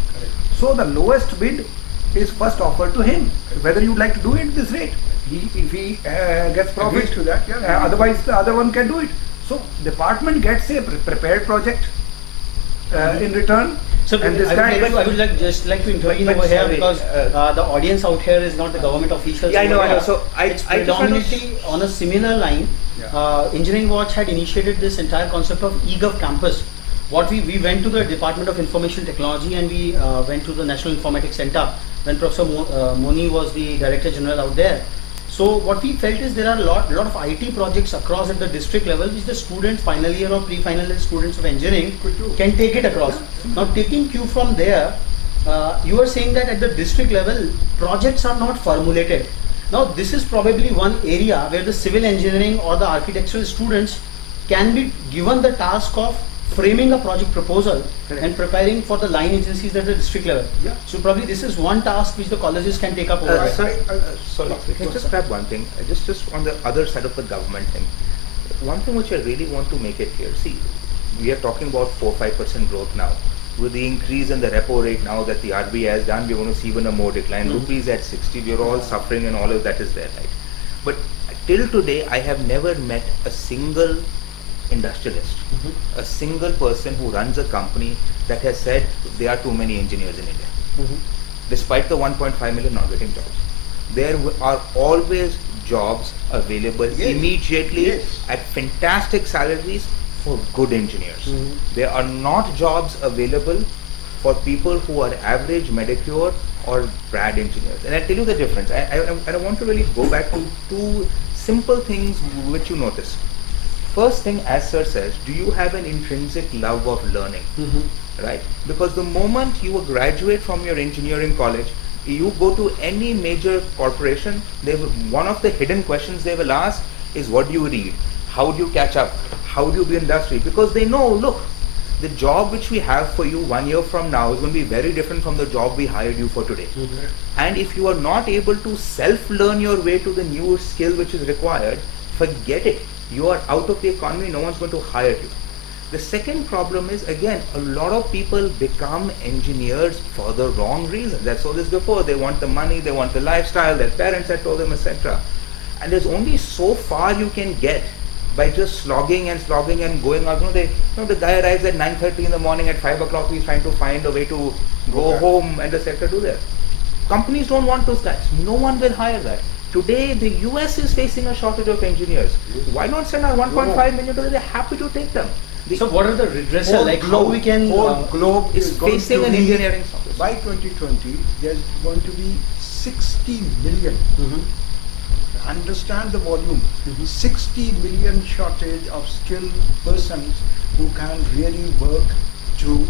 So the lowest bid is first offered to him, whether you would like to do it this rate. If he gets profit, Agrees to that, yeah. otherwise the other one can do it. So department gets a prepared project in return. So and this I guy would just like to intervene But over here sorry, because the audience out here is not the government officials. Yeah, I know, over I know. here. So it's I just want to- predominantly on a similar line. Engineering Watch had initiated this entire concept of eGov campus. What we went to the Department of Information Technology and we went to the National Informatics Center when Professor Moni was the Director General out there. So what we felt is there are a lot of IT projects across at the district level which the students, final year or pre-final year students of engineering can take it across. Now taking cue from there, you are saying that at the district level projects are not formulated. Now this is probably one area where the civil engineering or the architectural students can be given the task of framing a project proposal and preparing for the line agencies at the district level. Yeah. So probably this is one task which the colleges can take up over there. Sorry, can I just grab one thing? Just on the other side of the government thing. One thing which I really want to make it clear. See, we are talking about 4-5% growth now. With the increase in the repo rate now that the RBI has done, we're going to see even a more decline. Rupees at 60, we're all suffering and all of that is there, right? But till today, I have never met a single industrialist, a single person who runs a company that has said there are too many engineers in India. Despite the 1.5 million not getting jobs, there are always jobs available immediately at fantastic salaries for good engineers. There are not jobs available for people who are average, mediocre or bad engineers. And I'll tell you the difference. I want to really go back to two simple things which you notice. First thing, as sir says, do you have an intrinsic love of learning? Right? Because the moment you graduate from your engineering college, you go to any major corporation, one of the hidden questions they will ask is, what do you read? How do you catch up? How do you be industry? Because they know, look, the job which we have for you 1 year from now is going to be very different from the job we hired you for today. And if you are not able to self-learn your way to the new skill which is required, forget it. You are out of the economy, no one's going to hire you. The second problem is, again, a lot of people become engineers for the wrong reasons. I saw this before. They want the money, they want the lifestyle, their parents had told them, etc. And there's only so far you can get by just slogging and going out. The guy arrives at 9:30 in the morning, at 5 o'clock he's trying to find a way to go home and etc. do that. Companies don't want those guys. No one will hire that. Today, the US is facing a shortage of engineers. Why not send out 1.5 million dollars? They're happy to take them. So what are the redressal, like how we can whole globe is is going facing to an be, engineering shortage. by 2020 there's going to be 60 million. Understand the volume. 60 million shortage of skilled persons who can really work to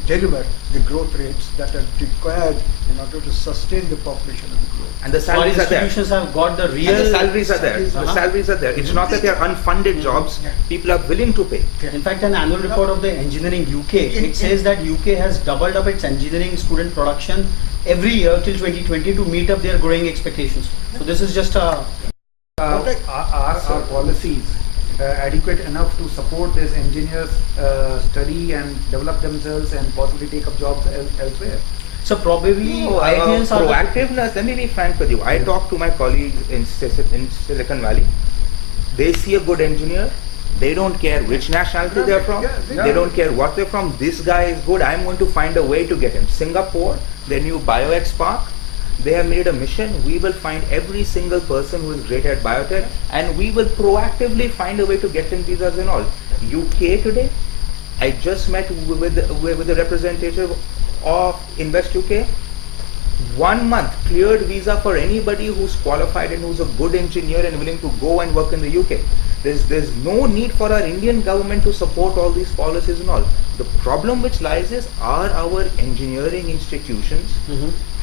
deliver the growth rates that are required in order to sustain the population and the growth. And the Our salaries are there. institutions have got the real. And the salaries are there. salaries, The salaries are there. It's not that they are unfunded jobs. Yeah. People are willing to pay. In fact, an annual report of the Engineering UK, it says that UK has doubled up its engineering student production every year till 2020 to meet up their growing expectations. So this is just a. Are policies adequate enough to support these engineers study and develop themselves and possibly take up jobs elsewhere? So probably No, IITians are the- proactiveness. Let me be frank with you. I talk to my colleagues in Silicon Valley. They see a good engineer. They don't care which nationality they're from. Yeah, They don't care what they're from. This guy is good. I'm going to find a way to get him. Singapore, their new BioX Park, they have made a mission. We will find every single person who is great at biotech, and we will proactively find a way to get them visas and all. UK today, I just met with the representative of Invest UK. 1 month cleared visa for anybody who's qualified and who's a good engineer and willing to go and work in the UK. There's no need for our Indian government to support all these policies and all. The problem which lies is, are our engineering institutions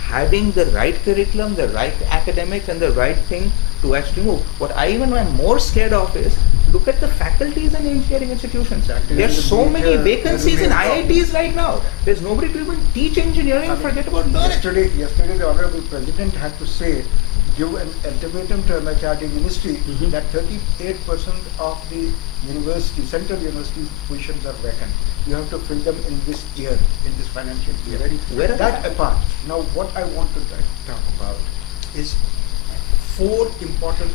having the right curriculum, the right academics and the right thing to actually move? What I even am more scared of is, look at the faculties in engineering institutions. There are so many vacancies in IITs right now. There's nobody to even teach engineering, forget about learning. Yesterday the Honorable President had to say, give an ultimatum to MHRD Ministry that 38% of the university, central university positions are vacant. You have to fill them in this year, in this financial year. Where are That they? apart, now what I want to talk about is 4 important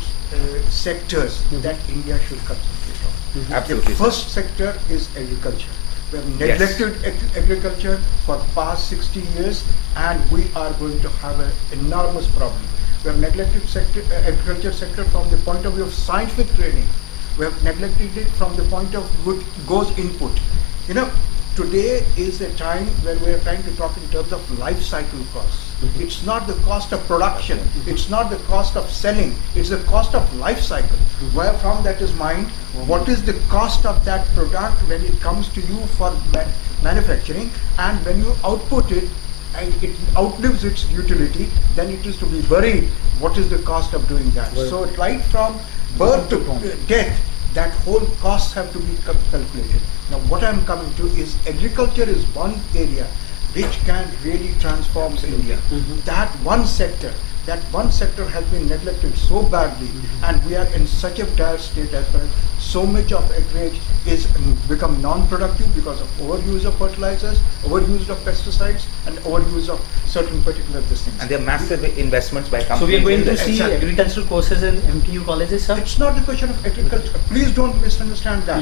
sectors that India should concentrate on. Absolutely. The first sector is agriculture. We have neglected agriculture for past 60 years, and we are going to have an enormous problem. We have neglected agriculture sector from the point of view of scientific training. We have neglected it from the point of what goes input. You know, today is a time when we are trying to talk in terms of life cycle costs. It's not the cost of production, it's not the cost of selling, it's the cost of life cycle. Where from that is mined, what is the cost of that product when it comes to you for manufacturing, and when you output it and it outlives its utility, then it is to be buried. What is the cost of doing that? So right from birth to death, that whole costs have to be calculated. Now what I am coming to is, agriculture is one area which can really transform India. That one sector has been neglected so badly, and we are in such a dire state as far as so much of acreage is become non-productive because of overuse of fertilizers, overuse of pesticides, and overuse of certain particular things. And there are massive investments by companies. So we are going in to this. see Exactly. agricultural courses in MTU colleges, sir? It's not a question of agriculture. Please don't misunderstand that.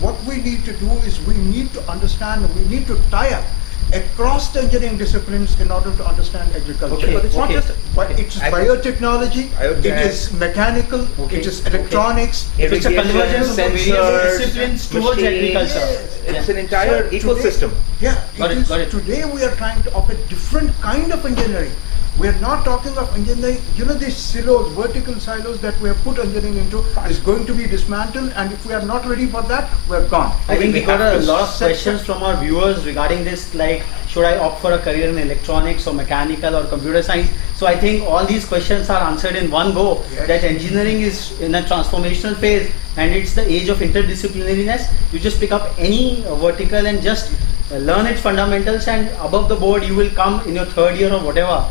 What we need to do is, we need to understand, we need to tie up across the engineering disciplines in order to understand agriculture. Okay, but it's not just But it's I- biotechnology, it is mechanical, it is electronics. It's a irrigation, convergence of the various sensors, disciplines towards machines. agriculture. It's Yeah. an entire So ecosystem. Today, Got it, got it. Today we are trying to offer different kind of engineering. We are not talking of engineering, you know, these silos, vertical silos that we have put engineering into is going to be dismantled, and if we are not ready for that, we're gone. I think we got have a to lot of set- questions from our viewers regarding this, like, should I opt for a career in electronics or mechanical or computer science? So I think all these questions are answered in one go, Yes. that engineering is in a transformational phase and it's the age of interdisciplinariness. You just pick up any vertical and just learn its fundamentals, and above the board you will come in your 3rd year or whatever.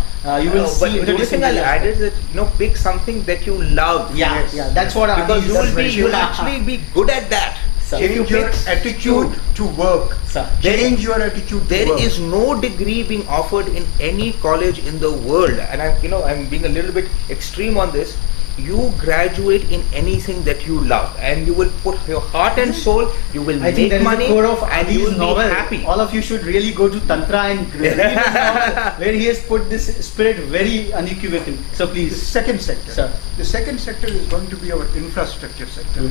You will see But the only thing I'll interdisciplinary add aspect. is that, pick something that you love. Yeah, yeah, that's what Because Adi- you'll actually be good at that. Sir. If you Change your pick attitude to work. Sir. Change your attitude to There work. is no degree being offered in any college in the world, and I'm being a little bit extreme on this. You graduate in anything that you love, and you will put your heart and soul. You will I think make there is money, a core of and you Adi's will novel. be happy. All of you should really go to Tantra and read his novel, where he has put this spirit very unequivocally. So The please, second sector. Sir. The second sector is going to be our infrastructure sector.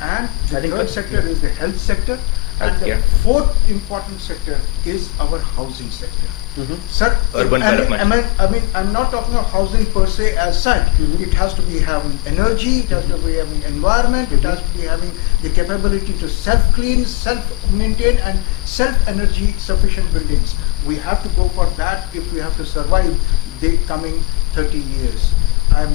And the I think third that- sector is the health sector. And the Healthcare. 4th important sector is our housing sector. Sir, Urban development. I mean, I'm not talking of housing per se as such. It has to be having energy, it has to be having environment, it has to be having the capability to self-clean, self-maintain and self-energy sufficient buildings. We have to go for that if we have to survive the coming 30 years. I'm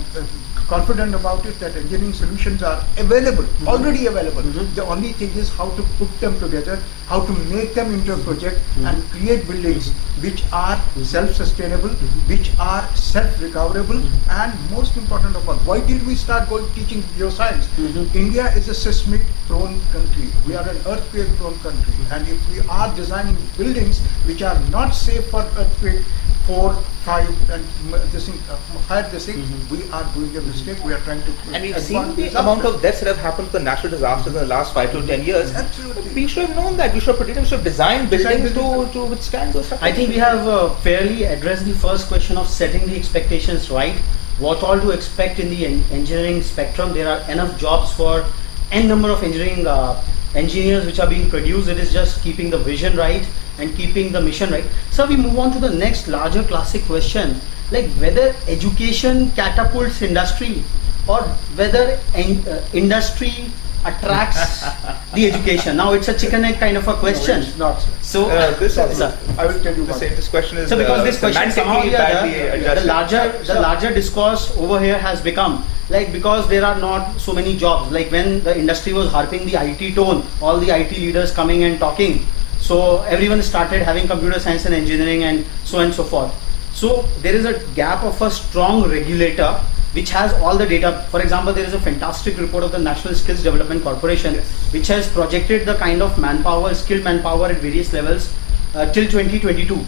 confident about it that engineering solutions are available, already available. The only thing is how to put them together, how to make them into a project and create buildings which are self-sustainable, which are self-recoverable, and most important of all, why did we start teaching geoscience? India is a seismic prone country. We are an earthquake prone country, and if we are designing buildings which are not safe for earthquake, 4, 5 and higher this thing, we are doing a mistake. We are trying to And we've advance seen the disaster. amount of deaths that have happened to the natural disasters in the last 5 to 10 years. Absolutely. We should have known that. We should have predicted. We should have designed buildings buildings. to withstand those. I think we have fairly addressed the first question of setting the expectations right. What all to expect in the engineering spectrum. There are enough jobs for n number of engineering engineers which are being produced. It is just keeping the vision right and keeping the mission right. So we move on to the next larger classic question, like whether education catapults industry or whether industry attracts the education. Now it's a chicken egg kind of a question. No, it's not, sir. So This Sorry, is sir. I will tell you one. this question is So because this question somehow semantically or the badly other, adjusted. the larger discourse over here has become like, because there are not so many jobs, like when the industry was harping the IT tone, all the IT leaders coming and talking, so everyone started having computer science and engineering and so forth. So there is a gap of a strong regulator which has all the data. For example, there is a fantastic report of the National Skills Development Corporation which has projected the kind of manpower, skilled manpower at various levels till 2022.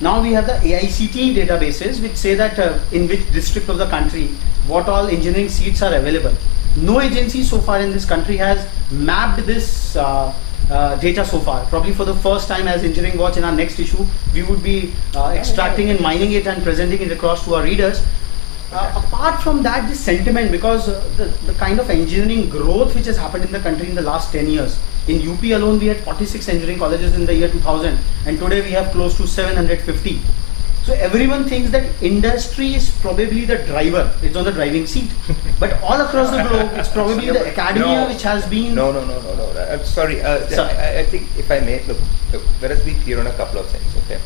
Now we have the AICTE databases which say that in which district of the country what all engineering seats are available. No agency so far in this country has mapped this data so far. Probably for the first time as Engineering Watch in our next issue, we would be extracting and mining it and presenting it across to our readers. Apart from that, this sentiment, because the kind of engineering growth which has happened in the country in the last 10 years, in UP alone we had 46 engineering colleges in the year 2000 and today we have close to 750. So everyone thinks that industry is probably the driver, it's on the driving seat. But all across the globe, it's probably the academia which has been... No. I'm sorry. I think if I may, look, let us be clear on a couple of things, okay?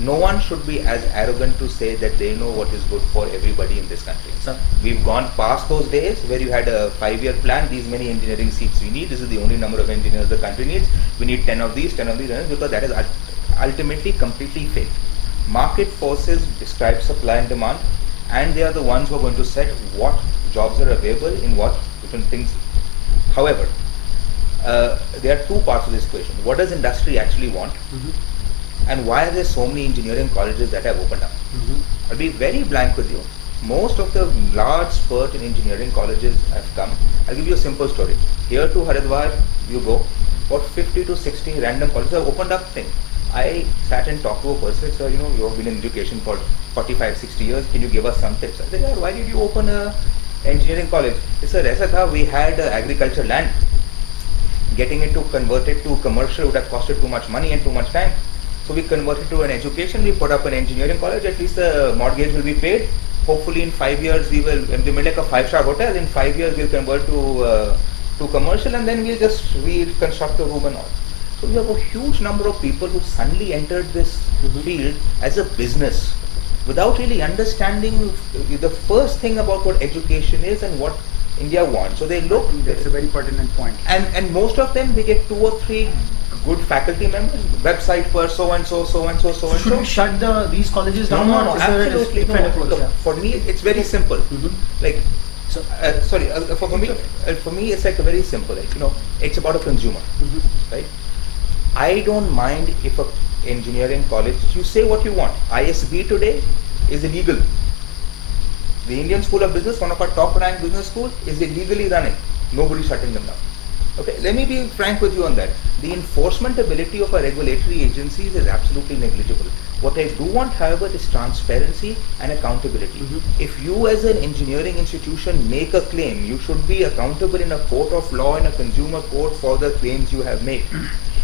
No one should be as arrogant to say that they know what is good for everybody in this country. Sir. We've gone past those days where you had a 5-year plan, these many engineering seats we need, this is the only number of engineers the country needs, we need 10 of these, because that is ultimately completely fake. Market forces describe supply and demand, and they are the ones who are going to set what jobs are available in what different things. However, there are two parts of this equation. What does industry actually want? And why are there so many engineering colleges that have opened up? I'll be very blank with you. Most of the large spurt in engineering colleges have come. I'll give you a simple story. Here to Haridwar, you go, about 50 to 60 random colleges have opened up things. I sat and talked to a person, sir, you know, you have been in education for 45, 60 years, can you give us some tips? I said, yeah, why did you open a engineering college? He said, aisa tha, we had agriculture land. Getting it to convert it to commercial would have costed too much money and too much time. So we converted to an education, we put up an engineering college, at least the mortgage will be paid. Hopefully in 5 years we will, they made like a 5-star hotel, in 5 years we'll convert to commercial and then we'll just reconstruct the room and all. So we have a huge number of people who suddenly entered this field as a business without really understanding the first thing about what education is and what India wants. So they look, That's a very pertinent point. and most of them, they get 2 or 3 good faculty members, website for so and so. Should we shut these colleges down? No, or is there a absolutely different no. approach? Look, Yeah. for me, it's very simple. Like, So, for me, it's like a very simple. Like, you know, it's about a consumer, right? I don't mind if a engineering college, you say what you want. ISB today is illegal. The Indian School of Business, one of our top ranked business schools, is illegally running. Nobody's shutting them down. Okay, let me be frank with you on that. The enforcement ability of our regulatory agencies is absolutely negligible. What I do want, however, is transparency and accountability. If you as an engineering institution make a claim, you should be accountable in a court of law, in a consumer court for the claims you have made.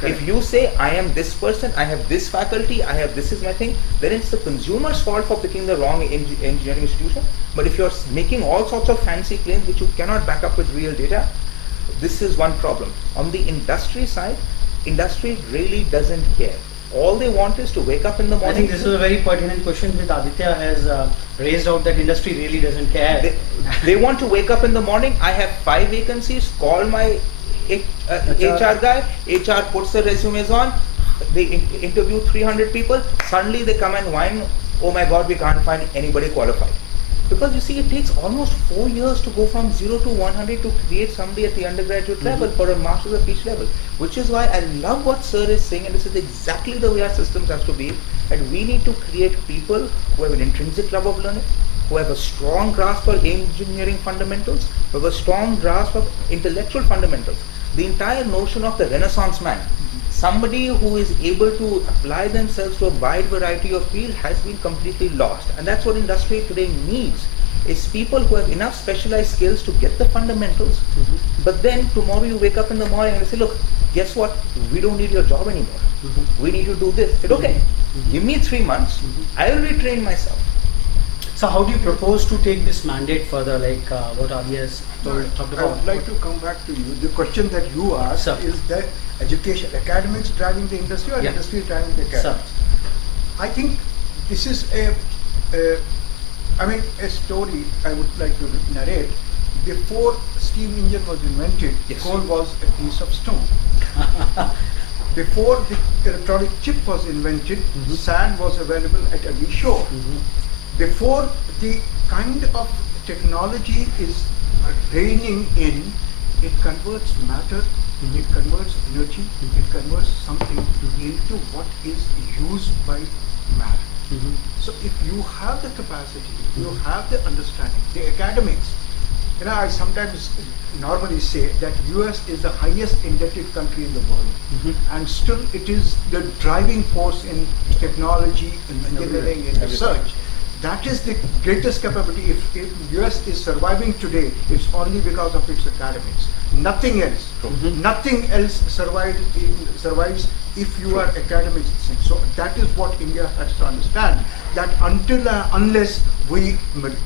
If you say I am this person, I have this faculty, this is my thing, then it's the consumer's fault for picking the wrong engineering institution. But if you're making all sorts of fancy claims which you cannot back up with real data, this is one problem. On the industry side, industry really doesn't care. All they want is to wake up in the I morning. think this is a very pertinent question which Aditya has raised out, that industry really doesn't care. They want to wake up in the morning. I have 5 vacancies. Call my HR guy. HR puts the resumes on. They interview 300 people. Suddenly they come and whine, oh my God, we can't find anybody qualified. Because you see, it takes almost 4 years to go from 0 to 100 to create somebody at the undergraduate level for a master's or PhD level. Which is why I love what Sir is saying, and this is exactly the way our systems have to be. And we need to create people who have an intrinsic love of learning, who have a strong grasp of engineering fundamentals, who have a strong grasp of intellectual fundamentals. The entire notion of the Renaissance man, somebody who is able to apply themselves to a wide variety of fields, has been completely lost. And that's what industry today needs, is people who have enough specialized skills to get the fundamentals, but then tomorrow you wake up in the morning and you say, look, guess what, we don't need your job anymore. We need to do this. Say, okay, give me 3 months, I will retrain myself. So how do you propose to take this mandate further, like what Adi has talked I about? would like to come back to you. The question that you asked Sir. is that education, academics driving the industry, or Yeah. industry driving the academics? Sir. I think this is a story I would like to narrate. Before steam engine was invented, Yes. coal was a piece of stone. Before the electronic chip was invented, sand was available at every shore. Before the kind of technology is reigning in, it converts matter, it converts energy, it converts something into what is used by man. So if you have the capacity, you have the understanding, the academics, I sometimes normally say that US is the highest indebted country in the world, and still it is the driving force in technology, in engineering, in research. That is the greatest capability. If US is surviving today, it's only because of its academics. Nothing else. Nothing else survives if you are academics. So that is what India has to understand. That unless we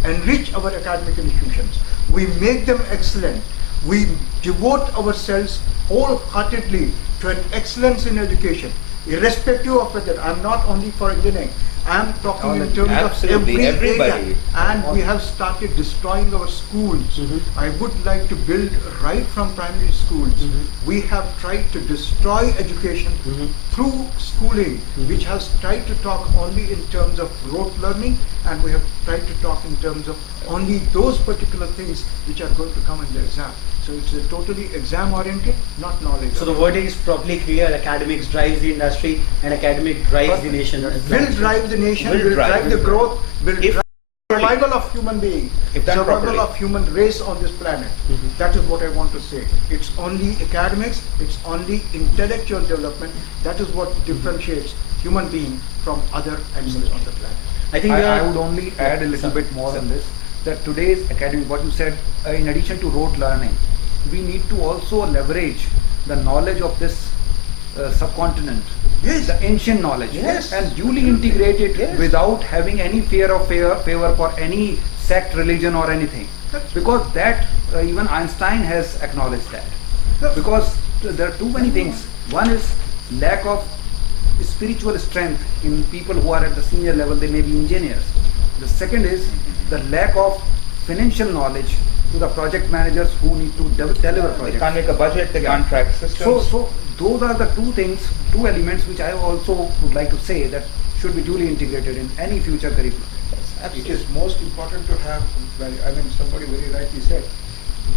enrich our academic institutions, we make them excellent, we devote ourselves wholeheartedly to an excellence in education, irrespective of whether I'm not only for engineering. I am talking in terms Absolutely, of every everybody. area, and we have started destroying our schools. I would like to build right from primary schools. We have tried to destroy education through schooling, which has tried to talk only in terms of rote learning, and we have tried to talk in terms of only those particular things which are going to come in the exam. So it's a totally exam oriented, not knowledge. So the wording is probably clear: academics drives the industry, and academic drives the nation. Will drive the nation, Will will drive. drive the growth, will If- drive survival of human being, If done survival properly. of human race on this planet. That is what I want to say. It's only academics, it's only intellectual development. That is what differentiates human being from other animals on the planet. I think we I are. would only add a little Sir, bit more sir. on this, that today's academic, what you said, in addition to rote learning, we need to also leverage the knowledge of this subcontinent, Yes. the ancient knowledge, Yes. and duly integrate it Yes. without having any favor for any sect, religion, or anything. Because that, even Einstein has acknowledged that. Because there are too many things. One is lack of spiritual strength in people who are at the senior level, they may be engineers. The second is the lack of financial knowledge to the project managers who need to deliver They projects. can't make a budget, they can't track systems. So those are the two elements which I also would like to say that should be duly integrated in any future curriculum. It is most important to have, somebody very rightly said,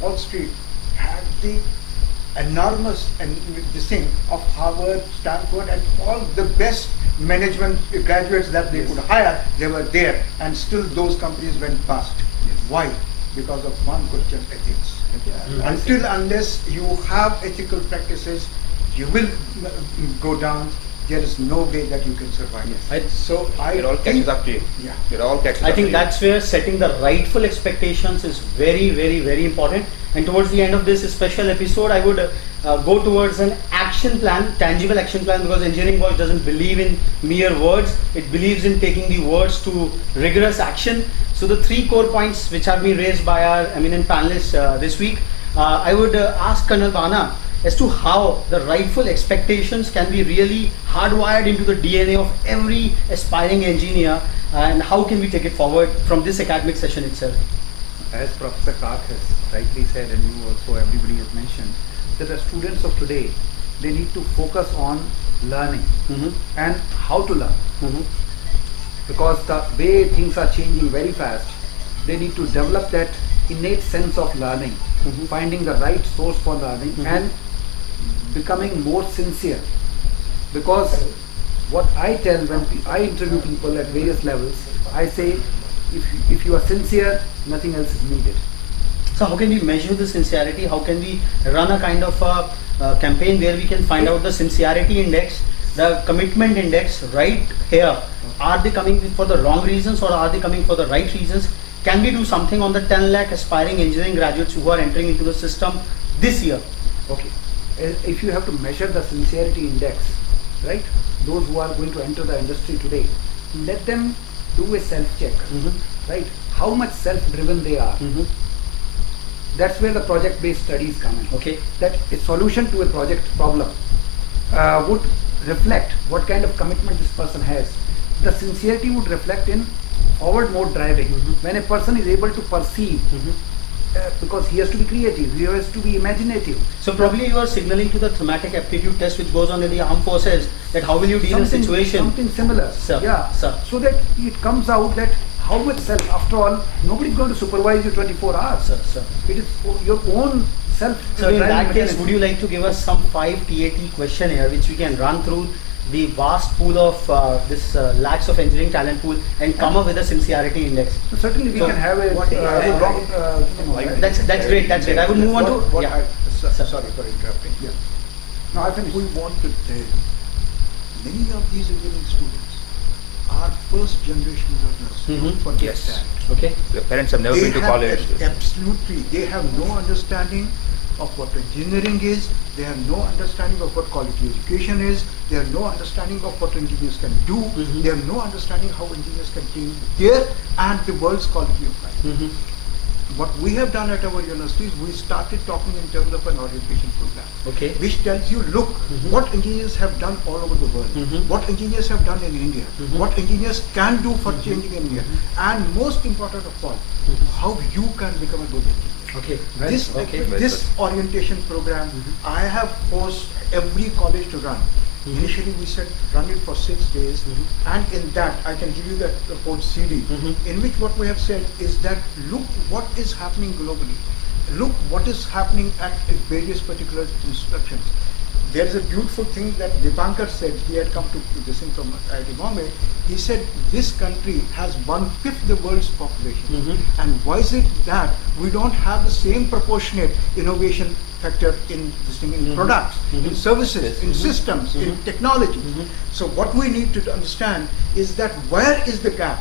Wall Street had the enormous and this thing of Harvard, Stanford, and all the best management graduates that they could hire, they were there, and still those companies went bust. Why? Because of one question: ethics. Until unless you have ethical practices, you will go down. There is no way that you can survive. So It all catches up to you. Yeah. It all catches I up think to you. that's where setting the rightful expectations is very, very, very important. And towards the end of this special episode, I would go towards an action plan, tangible action plan, because engineering world doesn't believe in mere words. It believes in taking the words to rigorous action. So the three core points which have been raised by our eminent panelists this week, I would ask Colonel Bana as to how the rightful expectations can be really hardwired into the DNA of every aspiring engineer, and how can we take it forward from this academic session itself. As Professor Kak has rightly said, and you also everybody has mentioned, that the students of today, they need to focus on learning and how to learn. Because the way things are changing very fast, they need to develop that innate sense of learning, finding the right source for learning and becoming more sincere. Because what I tell when I interview people at various levels, I say, if you are sincere, nothing else is needed. So how can we measure the sincerity? How can we run a kind of a campaign where we can find out the sincerity index, the commitment index right here? Are they coming for the wrong reasons or are they coming for the right reasons? Can we do something on the 10 lakh aspiring engineering graduates who are entering into the system this year? Okay. If you have to measure the sincerity index, right? Those who are going to enter the industry today, let them do a self-check, right? How much self-driven they are. That's where the project-based studies come in. Okay. That a solution to a project problem would reflect what kind of commitment this person has. The sincerity would reflect in forward mode driving. When a person is able to perceive, because he has to be creative, he has to be imaginative. So probably you are signaling to the thematic aptitude test which goes on in the armed forces, that how will you deal in a situation? Something similar. Sir, Yeah. sir. So that it comes out that how much self, after all, nobody's going to supervise you 24 hours. Sir. It is your own self. So in that case, would you like to give us some 5 TAT questionnaire which we can run through the vast pool of this lakhs of engineering talent pool and come up with a sincerity index? So certainly we So can have a That's great. That's great. I would move on to Sir. Sorry for interrupting. Yeah. No, I finished. We want to tell many of these engineering students are first generation learners. Don't forget Yes. that. Okay. Their parents have never They been to have college. Absolutely. They have no understanding of what engineering is. They have no understanding of what quality education is. They have no understanding of what engineers can do. They have no understanding how engineers can change their and the world's quality of life. What we have done at our university is we started talking in terms of an orientation program. Okay. Which tells you, look, what engineers have done all over the world, what engineers have done in India, what engineers can do for changing India, and most important of all, how you can become a good engineer. Okay. This orientation program, I have forced every college to run. Initially we said run it for 6 days, and in that I can give you that whole CD, in which what we have said is that look what is happening globally, look what is happening at various particular instructions. There is a beautiful thing that Dipankar said. He had come to this thing from IIT Bombay. He said this country has 1/5 the world's population, and why is it that we don't have the same proportionate innovation factor in this thing, in products, in services, in systems, in technology? So what we need to understand is that where is the gap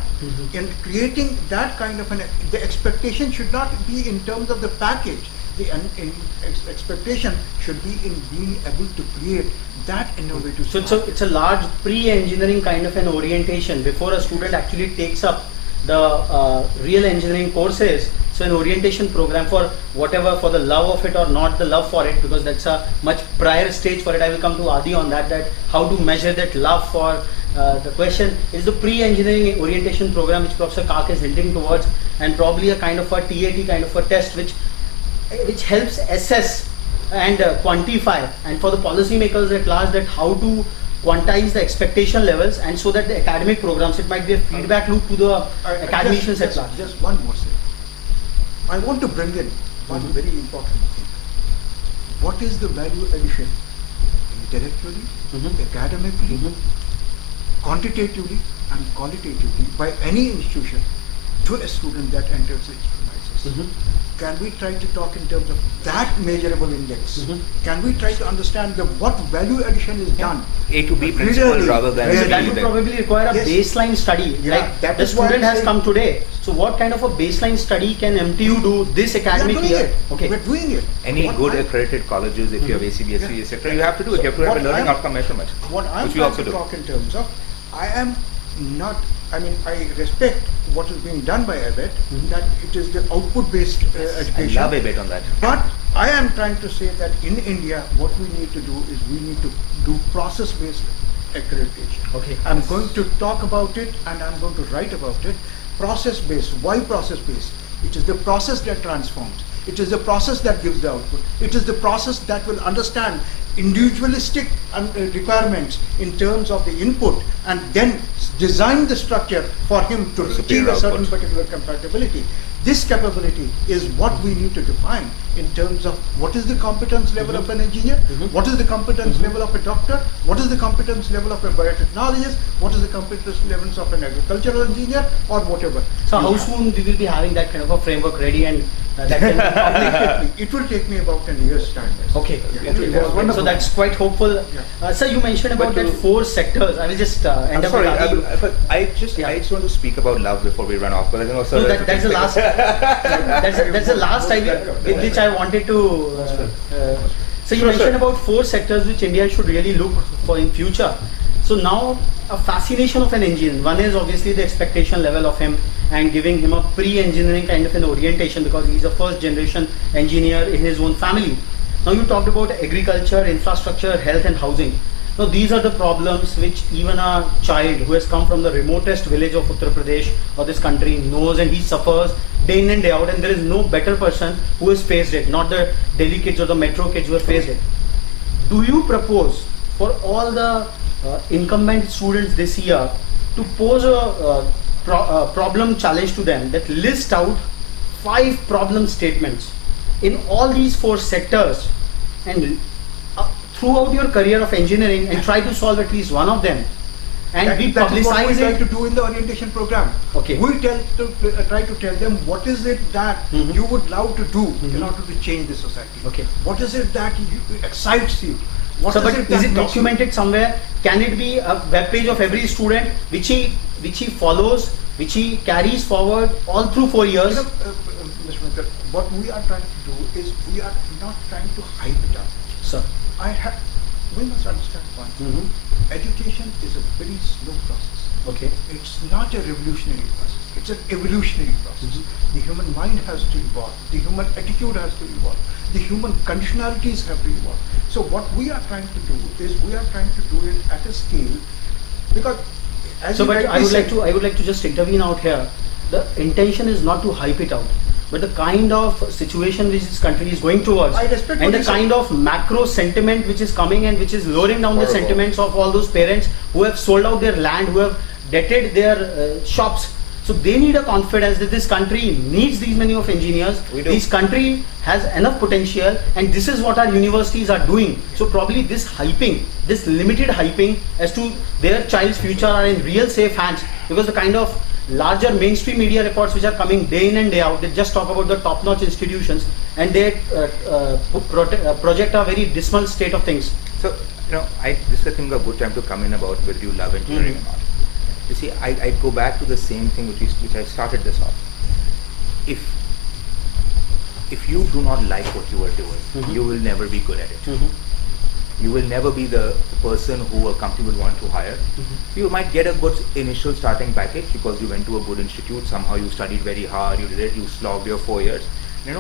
in creating that kind of the expectation should not be in terms of the package. The expectation should be in being able to create that innovative. So it's a large pre-engineering kind of an orientation before a student actually takes up the real engineering courses. So an orientation program for whatever, for the love of it or not the love for it, because that's a much prior stage for it. I will come to Adi on that how to measure that love for the question is the pre-engineering orientation program which Professor Kak is hinting towards, and probably a kind of a TAT kind of a test which helps assess and quantify, and for the policymakers at large, that how to quantize the expectation levels, and so that the academic programs, it might be a feedback loop to the academicians at large. Just one more thing. I want to bring in one very important thing. What is the value addition intellectually, academically, quantitatively and qualitatively by any institution to a student that enters its premises? can we try to talk in terms of that measurable index? Can we try to understand what value addition is done? A to B principle Really, rather than really. So that would probably require a Yes. baseline study. Yeah, Like that the is why student I'm has saying- come today. So what kind of a baseline study can MTU do this We are academic doing year? it. Okay. We're doing it. any What good I- accredited colleges, if you have ACBSE, Yeah. etc., you have to do it. You have to have a What learning I'm- outcome measurement. What I'm Which we trying also to do. talk in terms of, I am not, I mean, I respect what is being done by ABET, that it is the output-based I education. love a bit on that. But I am trying to say that in India, what we need to do is we need to do process-based accreditation. Okay. I'm going to talk about it and I'm going to write about it. Process-based. Why process-based? It is the process that transforms. It is the process that gives the output. It is the process that will understand individualistic requirements in terms of the input and then design the structure for him to achieve superior a certain output. particular compatibility. This capability is what we need to define in terms of what is the competence level of an engineer, what is the competence level of a doctor, what is the competence level of a biotechnologist, what is the competence levels of an agricultural engineer or whatever. So We how have- soon we will be having that kind of a framework ready and that can be public? It will take me about a year's time. Okay, Yeah. okay, Yeah. so Wonderful. that's quite hopeful. Sir, you mentioned about But that to- 4 sectors. I will just end I'm up sorry, with Adi. but I just want to speak about love before we run off. But I don't know, sir. No, that's the last. that's the last with which I wanted to. So you Sure, mentioned sir. about 4 sectors which India should really look for in future. So now a fascination of an engineer. One is obviously the expectation level of him and giving him a pre-engineering kind of an orientation because he's a first generation engineer in his own family. Now you talked about agriculture, infrastructure, health and housing. Now these are the problems which even a child who has come from the remotest village of Uttar Pradesh or this country knows, and he suffers day in and day out, and there is no better person who has faced it, not the Delhi kids or the metro kids who have faced it. Do you propose for all the incumbent students this year to pose a problem challenge to them that list out 5 problem statements in all these 4 sectors and throughout your career of engineering and try to solve at least one of them and we that is what we publicize try it? to do in the orientation program. Okay. We try to tell them what is it that you would love to do in order to change the society. Okay. What is it that excites you? What So, but that is it makes you- documented somewhere? Can it be a web page of every student which he follows, which he carries forward all through 4 You years? know, Mr. Minkar, what we are trying to do is we are not trying to hype it up. Sir. We must understand one thing. Mm-hmm. Education is a very slow process. Okay. It's not a revolutionary process. It's an evolutionary process. The human mind has to evolve. The human attitude has to evolve. The human conditionalities have to evolve. So what we are trying to do is we are trying to do it at a scale because as So, you but rightly I would said- like to just intervene out here. The intention is not to hype it out, but the kind of situation which this country is going towards, I respect and what the you said. kind of macro sentiment which is coming and which is lowering down the Horrible. sentiments of all those parents who have sold out their land, who have debted their shops. So they need a confidence that this country needs these many of engineers. We do. This country has enough potential, and this is what our universities are doing. So probably this hyping, this limited hyping as to their child's future are in real safe hands, because the kind of larger mainstream media reports which are coming day in and day out, they just talk about the top-notch institutions and they project a very dismal state of things. So, this is I think a good time to come in about whether you love engineering or not. You see, I go back to the same thing which I started this off. If you do not like what you are doing, you will never be good at it. You will never be the person who a company will want to hire. You might get a good initial starting package because you went to a good institute, somehow you studied very hard, you did it, you slogged your 4 years.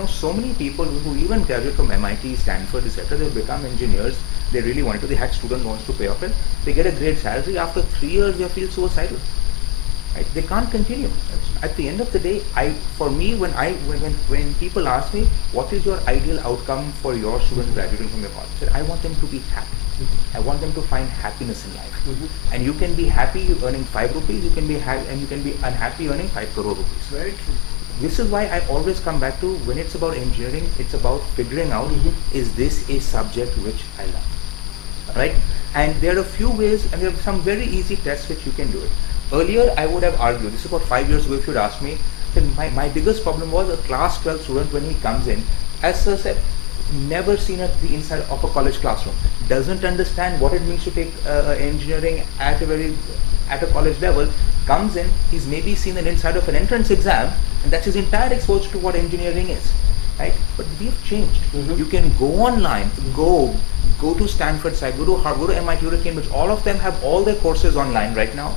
So many people who even graduate from MIT, Stanford, etc., they become engineers. They really wanted to. They had student loans to pay off it. They get a great salary. After 3 years, they feel suicidal. Right? They can't continue. At the end of the day, when people ask me, what is your ideal outcome for your students graduating from your college? I said, I want them to be happy. I want them to find happiness in life. And you can be happy earning 5 rupees, you can be and you can be unhappy earning 5 crore rupees. Very true. This is why I always come back to, when it's about engineering, it's about figuring out, is this a subject which I love? Right? And there are a few ways, and there are some very easy tests which you can do it. Earlier, I would have argued, this is about 5 years ago, if you'd asked me, then my biggest problem was a class 12 student when he comes in, as sir said, never seen the inside of a college classroom, doesn't understand what it means to take engineering at a college level, comes in, he's maybe seen an inside of an entrance exam, and that's his entire exposure to what engineering is, right? But we've changed. You can go online, go to Stanford site, go to Harvard, go to MIT, go to Cambridge. All of them have all their courses online right now.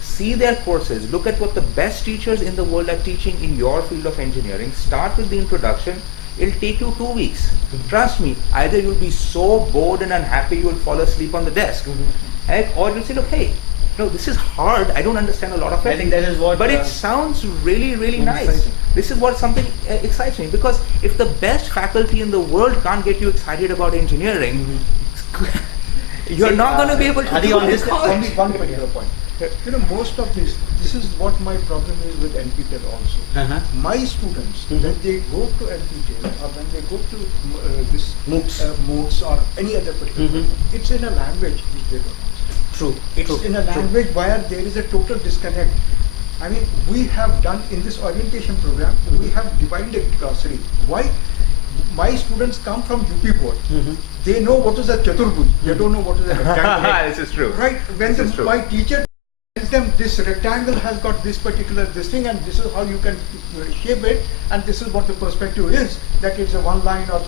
See their courses, look at what the best teachers in the world are teaching in your field of engineering, start with the introduction. It'll take you 2 weeks. Trust me, either you'll be so bored and unhappy you'll fall asleep on the desk, right? Or you'll say, look, hey, no, this is hard, I don't understand a lot of it. I think that is what. But it sounds really, really nice. Exciting. This is what something excites me, because if the best faculty in the world can't get you excited about engineering, you're not going to be able to Adi, do on it in this- college. One particular point. You know, most of this is what my problem is with NPTEL also. Uh-huh. My students, when they go to NPTEL or when they go to this MOOCs. MOOCs or any other particular, it's in a language which they don't understand. True. It's in a language where there is a total disconnect. I mean, we have done in this orientation program, we have divided glossary. Why? My students come from UP board. They know what is a chaturbhuj. They don't know what is a rectangle. This is true. Right? When This is true. my teacher tells them this rectangle has got this particular this thing, and this is how you can shape it, and this is what the perspective is, that it's a one line or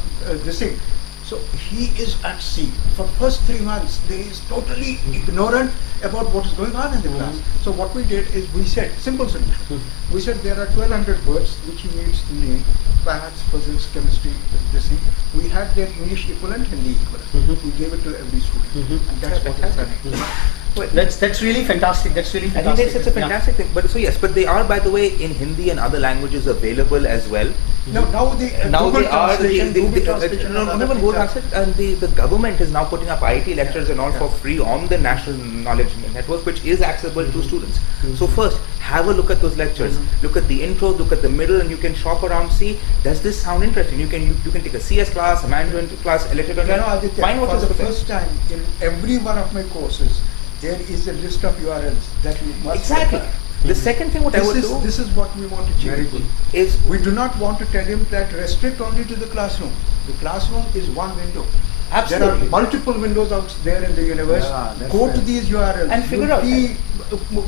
this thing. So he is at sea. For first 3 months, he is totally ignorant about what is going on in the class. So what we did is we said, simple solution. We said there are 1200 words which he needs to name, maths, physics, chemistry, this thing. We had their English equivalent, Hindi equivalent. We gave it to every student. And that's what is happening. That's really fantastic. That's really I fantastic. think that's a fantastic thing. But so yes, but they are, by the way, in Hindi and other languages available as well. Now they Now Google they are translation, Google translation, and other Google things are- Translate, and the government is now putting up IT lectures and all for free on the National Knowledge Network, which is accessible to students. So first, have a look at those lectures. Look at the intro, look at the middle, and you can shop around. See, does this sound interesting? You can take a CS class, a management class, electrical. You know, Aditya, Find what for is the for them. first time in every one of my courses, there is a list of URLs that you must Exactly. look at. The second thing what I would do This is what we want to change. is We do not want to tell him that restrict only to the classroom. The classroom is one window. There Absolutely. are multiple windows out there in the universe. Yeah, that's Go right. to these URLs And figure You'll out. see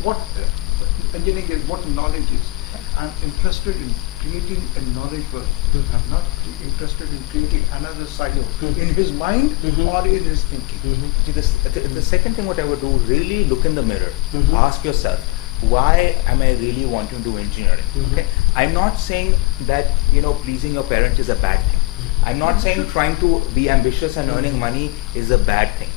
what engineering is, what knowledge is. I'm interested in creating a knowledge world. I'm not interested in creating another silo in his mind or in his thinking. See, the second thing what I would do, really look in the mirror. Ask yourself, why am I really wanting to do engineering? Okay, I'm not saying that pleasing your parents is a bad thing. I'm not saying trying to be ambitious and earning money is a bad thing.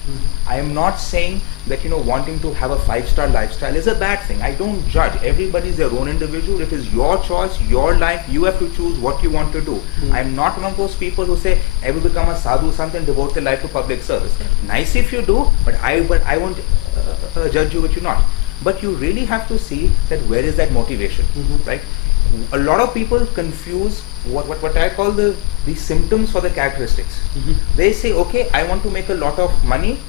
I am not saying that wanting to have a 5-star lifestyle is a bad thing. I don't judge. Everybody is their own individual. It is your choice, your life. You have to choose what you want to do. I'm not one of those people who say I will become a sadhu sant and devote their life to public service. Nice if you do, but I won't judge you if you're not. But you really have to see that where is that motivation, right? A lot of people confuse what I call the symptoms for the characteristics. They say, okay, I want to make a lot of money,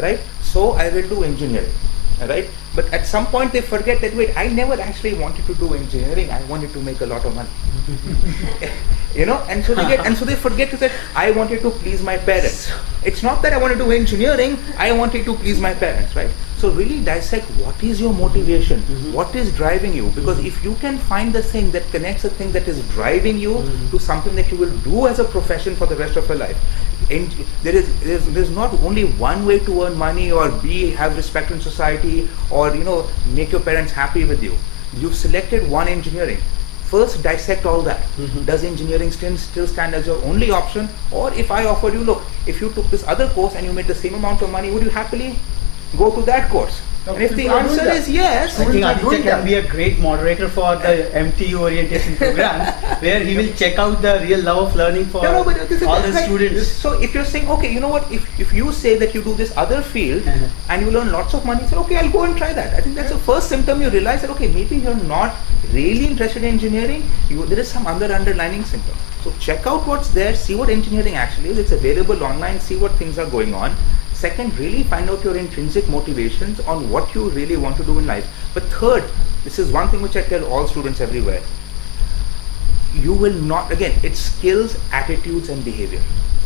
right? So I will do engineering, right? But at some point they forget that, wait, I never actually wanted to do engineering. I wanted to make a lot of money. And so they forget to say, I wanted to please my parents. It's not that I want to do engineering, I wanted to please my parents, right? So really dissect what is your motivation, what is driving you, because if you can find the thing that connects the thing that is driving you to something that you will do as a profession for the rest of your life. And there's not only one way to earn money or have respect in society or make your parents happy with you. You've selected one engineering. First dissect all that. Does engineering still stand as your only option? Or if I offered you, look, if you took this other course and you made the same amount of money, would you happily go to that course? No, And if the people are doing answer that. is yes, I think Students are Aditya doing can that. be a great moderator for the MTU orientation programs, where he will check out the real love of learning for No, but this is all the right. students. So if you're saying, okay, you know what, if you say that you do this other field and you learn lots of money, say, okay, I'll go and try that. I think that's the first symptom you realize that, okay, maybe you're not really interested in engineering, there is some other underlying symptom. So check out what's there, see what engineering actually is, it's available online, see what things are going on. Second, really find out your intrinsic motivations on what you really want to do in life. But third, this is one thing which I tell all students everywhere. you will not, again, it's skills, attitudes and behavior.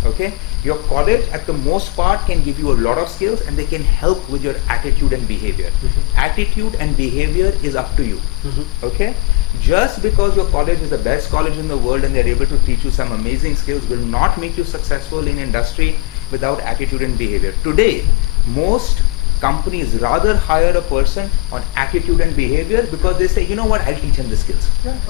Okay, your college at the most part can give you a lot of skills and they can help with your attitude and behavior. Attitude and behavior is up to you. Okay, just because your college is the best college in the world and they're able to teach you some amazing skills will not make you successful in industry without attitude and behavior. Today, most companies rather hire a person on attitude and behavior because they say, you know what, I'll teach him the skills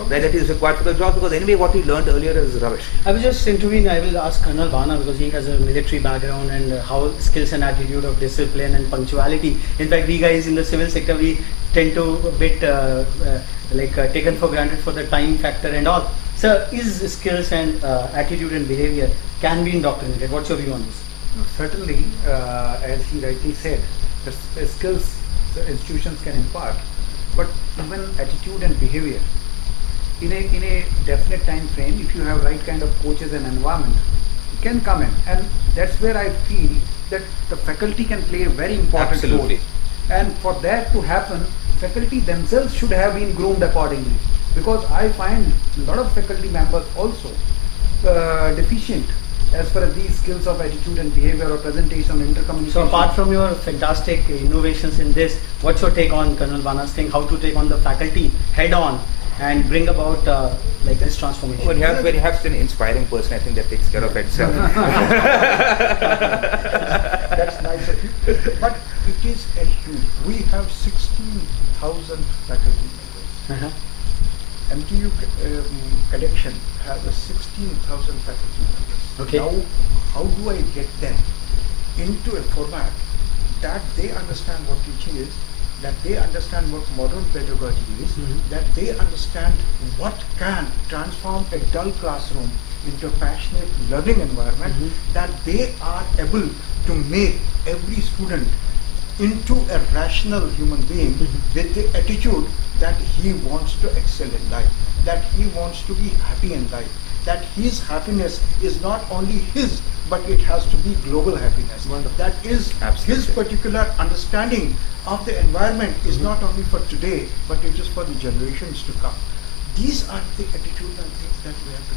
that is required for the job, because anyway what he learned earlier is rubbish. I was just interviewing, I will ask Colonel Bana because he has a military background and how skills and attitude of discipline and punctuality. In fact, we guys in the civil sector, we tend to a bit taken for granted for the time factor and all. So is skills and attitude and behavior can be indoctrinated? What's your view on this? No, certainly, as he rightly said, the skills the institutions can impart, but even attitude and behavior, in a definite time frame, if you have right kind of coaches and environment, it can come in, and that's where I feel that the faculty can play a very important Absolutely. role. And for that to happen, faculty themselves should have been groomed accordingly, because I find a lot of faculty members also deficient as far as these skills of attitude and behavior or presentation, intercommunication. So apart from your fantastic innovations in this, what's your take on Colonel Bana's thing, how to take on the faculty head on and bring about this transformation? Well, you have an inspiring person, I think that takes care of itself. That's nice of you. But it is a huge. We have 16,000 faculty members. MTU collection has a 16,000 faculty members. Okay. Now, how do I get them into a format that they understand what teaching is, that they understand what modern pedagogy is, that they understand what can transform a dull classroom into a passionate learning environment, that they are able to make every student into a rational human being with the attitude that he wants to excel in life, that he wants to be happy in life, that his happiness is not only his, but it has to be global happiness. Wonderful. That is Absolutely. his particular understanding of the environment is not only for today, but it is for the generations to come. These are the attitudes and things that we have to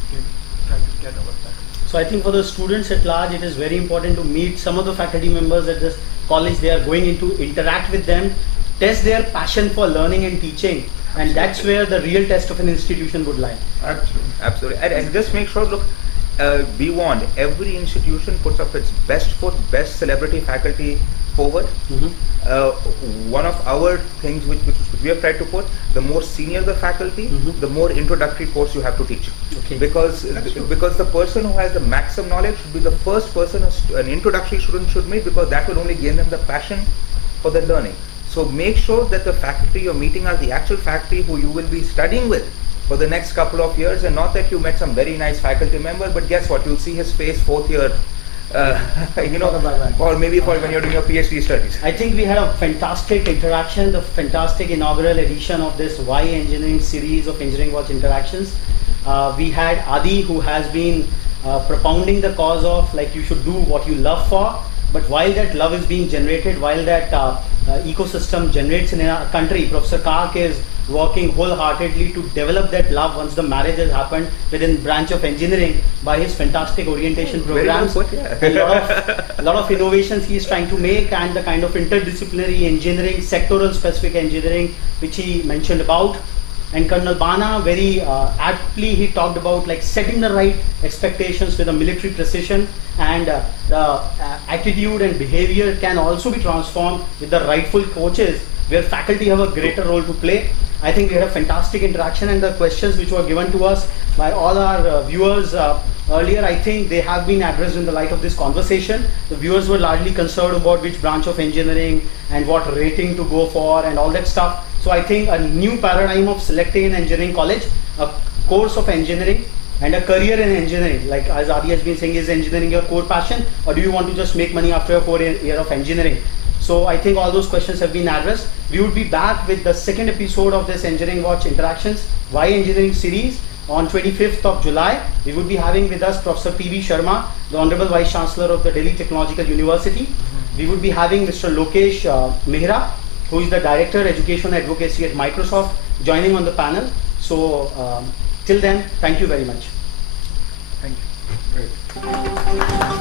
try to tell our faculty. So I think for the students at large, it is very important to meet some of the faculty members at this college they are going into, interact with them, test their passion for learning and teaching, and that's where the real test of an institution would lie. Absolutely. Absolutely. And just make sure, look, we want every institution puts up its best foot, best celebrity faculty forward. One of our things which we have tried to put, the more senior the faculty, the more introductory course you have to teach. Okay. Because the person who has the maximum knowledge should be the first person an introductory student should meet, because that will only gain them the passion for the learning. So make sure that the faculty you're meeting are the actual faculty who you will be studying with for the next couple of years, and not that you met some very nice faculty member, but guess what, you'll see his face fourth year, or maybe for when you're doing your PhD studies. I think we had a fantastic interaction, the fantastic inaugural edition of this Why Engineering series of Engineering Watch interactions. We had Adi, who has been propounding the cause of you should do what you love for, but while that love is being generated, while that ecosystem generates in a country, Professor Kark is working wholeheartedly to develop that love once the marriage has happened within branch of engineering by his fantastic orientation Very well programs. put, yeah. A lot of innovations he is trying to make, and the kind of interdisciplinary engineering, sectoral specific engineering which he mentioned about. And Colonel Bana very aptly he talked about setting the right expectations with a military precision, and the attitude and behavior can also be transformed with the rightful coaches, where faculty have a greater role to play. I think we had a fantastic interaction, and the questions which were given to us by all our viewers earlier, I think they have been addressed in the light of this conversation. The viewers were largely concerned about which branch of engineering and what rating to go for and all that stuff. So I think a new paradigm of selecting an engineering college, a course of engineering and a career in engineering, like as Adi has been saying, is engineering your core passion, or do you want to just make money after your 4 year of engineering? So I think all those questions have been addressed. We would be back with the second episode of this Engineering Watch Interactions Why Engineering series on 25th of July. We would be having with us Professor P.V. Sharma, the Honorable Vice Chancellor of the Delhi Technological University. We would be having Mr. Lokesh Mehra, who is the Director Education Advocacy at Microsoft, joining on the panel. So Till then, thank you very much. Thank you. Great.